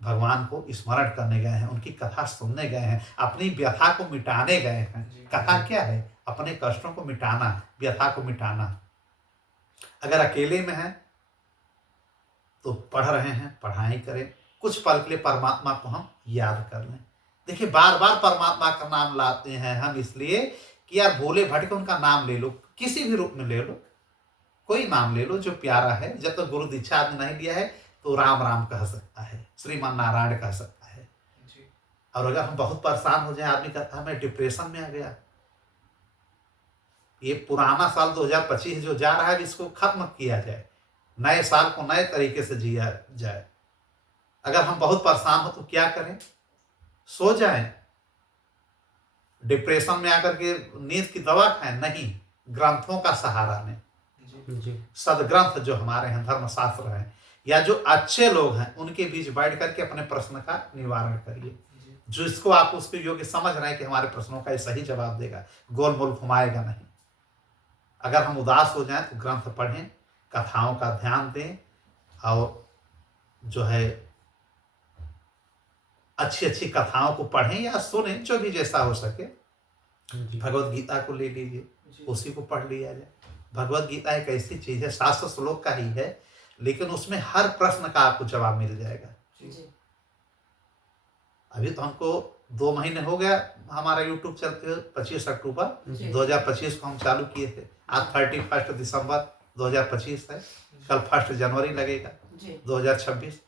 भगवान को स्मरण करने गए हैं, उनकी कथा सुनने गए हैं, अपनी व्यथा को मिटाने गए हैं। कथा क्या है? अपने कष्टों को मिटाना, व्यथा को मिटाना। अगर अकेले में हैं तो पढ़ रहे हैं, पढ़ाई करें, कुछ पल के लिए परमात्मा को हम याद कर लें। देखिए बार बार परमात्मा का नाम लाते हैं हम इसलिए कि यार भोले भटके उनका नाम ले लो, किसी भी रूप में ले लो, कोई नाम ले लो जो प्यारा है। जब तक गुरु दीक्षा आदमी नहीं लिया है तो राम राम कह सकता है, श्रीमान नारायण कह सकता है। और अगर हम बहुत परेशान हो जाए, आदमी कहता है मैं डिप्रेशन में आ गया, ये पुराना साल 2025 जो जा रहा है इसको खत्म किया जाए, नए साल को नए तरीके से जिया जाए। अगर हम बहुत परेशान हो तो क्या करें? सो जाएं, डिप्रेशन में आकर के नींद की दवा खाएं? नहीं, ग्रंथों का सहारा लें। जी सदग्रंथ जो हमारे हैं, धर्मशास्त्र हैं, या जो अच्छे लोग हैं उनके बीच बैठ करके अपने प्रश्न का निवारण करिए। जो इसको आप उसके योग्य समझ रहे हैं कि हमारे प्रश्नों का ये सही जवाब देगा, गोल मोल घुमाएगा नहीं। अगर हम उदास हो जाएं तो ग्रंथ पढ़ें, कथाओं का ध्यान दें, और जो है अच्छी अच्छी कथाओं को पढ़ें या सुनें, जो भी जैसा हो सके। जी भगवत गीता को ले लीजिए, उसी को पढ़ लिया जाए। भगवत गीता एक ऐसी चीज है, 700 श्लोक का ही है, लेकिन उसमें हर प्रश्न का आपको जवाब मिल जाएगा। अभी तो हमको 2 महीने हो गया हमारा यूट्यूब चलते हुए, 25 अक्टूबर जी। 2025 को हम चालू किए थे। आज 31 दिसंबर 2025 है, कल 1 जनवरी लगेगा जी 2026।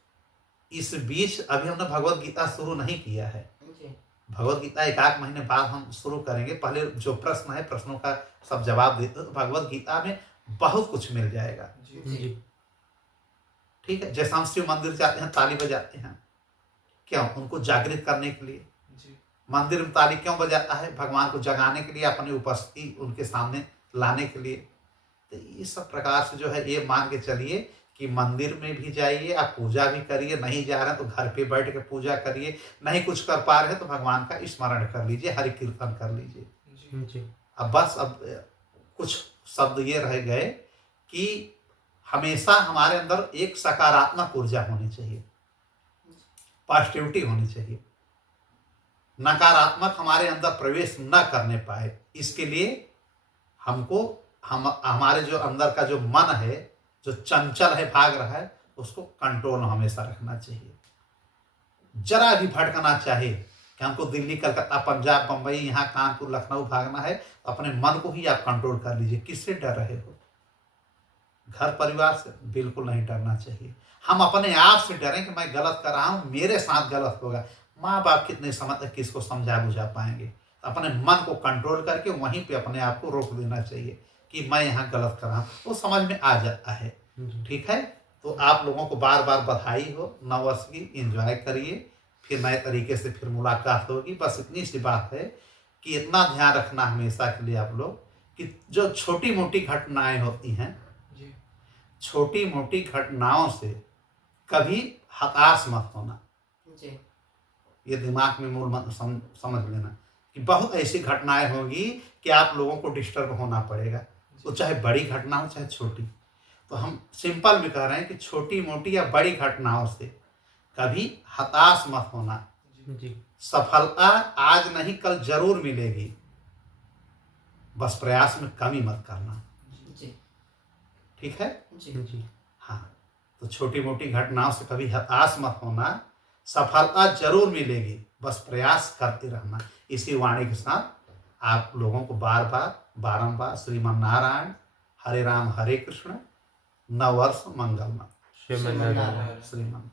इस बीच अभी हमने भगवत गीता शुरू नहीं किया है। जी भगवत गीता 1 महीने बाद हम शुरू करेंगे। पहले जो प्रश्न है, प्रश्नों का सब जवाब देते हैं, तो भगवत गीता में बहुत कुछ मिल जाएगा। जी ठीक है, जैसे हम शिव मंदिर जाते हैं ताली बजाते हैं, क्यों? उनको जागृत करने के लिए। मंदिर में ताली क्यों बजाता है? भगवान को जगाने के लिए, अपनी उपस्थिति उनके सामने लाने के लिए। तो इस सब प्रकार से जो है ये मान के चलिए कि मंदिर में भी जाइए, आप पूजा भी करिए, नहीं जा रहे हैं तो घर पे बैठ के पूजा करिए, नहीं कुछ कर पा रहे हैं तो भगवान का स्मरण कर लीजिए, हरि कीर्तन कर लीजिए। जी अब बस अब कुछ शब्द ये रह गए कि हमेशा हमारे अंदर एक सकारात्मक ऊर्जा होनी चाहिए, पॉजिटिविटी होनी चाहिए, नकारात्मक हमारे अंदर प्रवेश न करने पाए। इसके लिए हमको हमारे जो अंदर का जो मन है, जो चंचल है, भाग रहा है, उसको कंट्रोल में हमेशा रखना चाहिए। जरा भी भटकना चाहे कि हमको दिल्ली, कलकत्ता, पंजाब, बम्बई, यहाँ कानपुर, लखनऊ भागना है, अपने मन को ही आप कंट्रोल कर लीजिए। किससे डर रहे हो? घर परिवार से बिल्कुल नहीं डरना चाहिए। हम अपने आप से डरें कि मैं गलत कर रहा हूँ, मेरे साथ गलत होगा। माँ बाप कितने समय तक किसको समझा बुझा पाएंगे? अपने मन को कंट्रोल करके वहीं पे अपने आप को रोक देना चाहिए कि मैं यहाँ गलत कर रहा हूँ, वो समझ में आ जाता है। ठीक है, तो आप लोगों को बार बार बधाई हो नववर्ष की। एंजॉय करिए, फिर नए तरीके से फिर मुलाकात होगी। बस इतनी सी बात है कि इतना ध्यान रखना हमेशा के लिए आप लोग कि जो छोटी मोटी घटनाएं होती हैं, छोटी मोटी घटनाओं से कभी हताश मत होना। जी ये दिमाग में मूल मंत्र समझ लेना कि बहुत ऐसी घटनाएं होंगी कि आप लोगों को डिस्टर्ब होना पड़ेगा, तो चाहे बड़ी घटना हो चाहे छोटी। तो हम सिंपल में कह रहे हैं कि छोटी मोटी या बड़ी घटनाओं से कभी हताश मत होना। जी सफलता आज नहीं कल जरूर मिलेगी, बस प्रयास में कमी मत करना। जी ठीक है जी जी हाँ, तो छोटी मोटी घटनाओं से कभी हताश मत होना, सफलता जरूर मिलेगी, बस प्रयास करते रहना। इसी वाणी के साथ आप लोगों को बार बार बारंबार श्रीमन नारायण, हरे राम हरे कृष्ण, नववर्ष मंगलमय। श्रीमन नारायण। नारायण। श्रीमन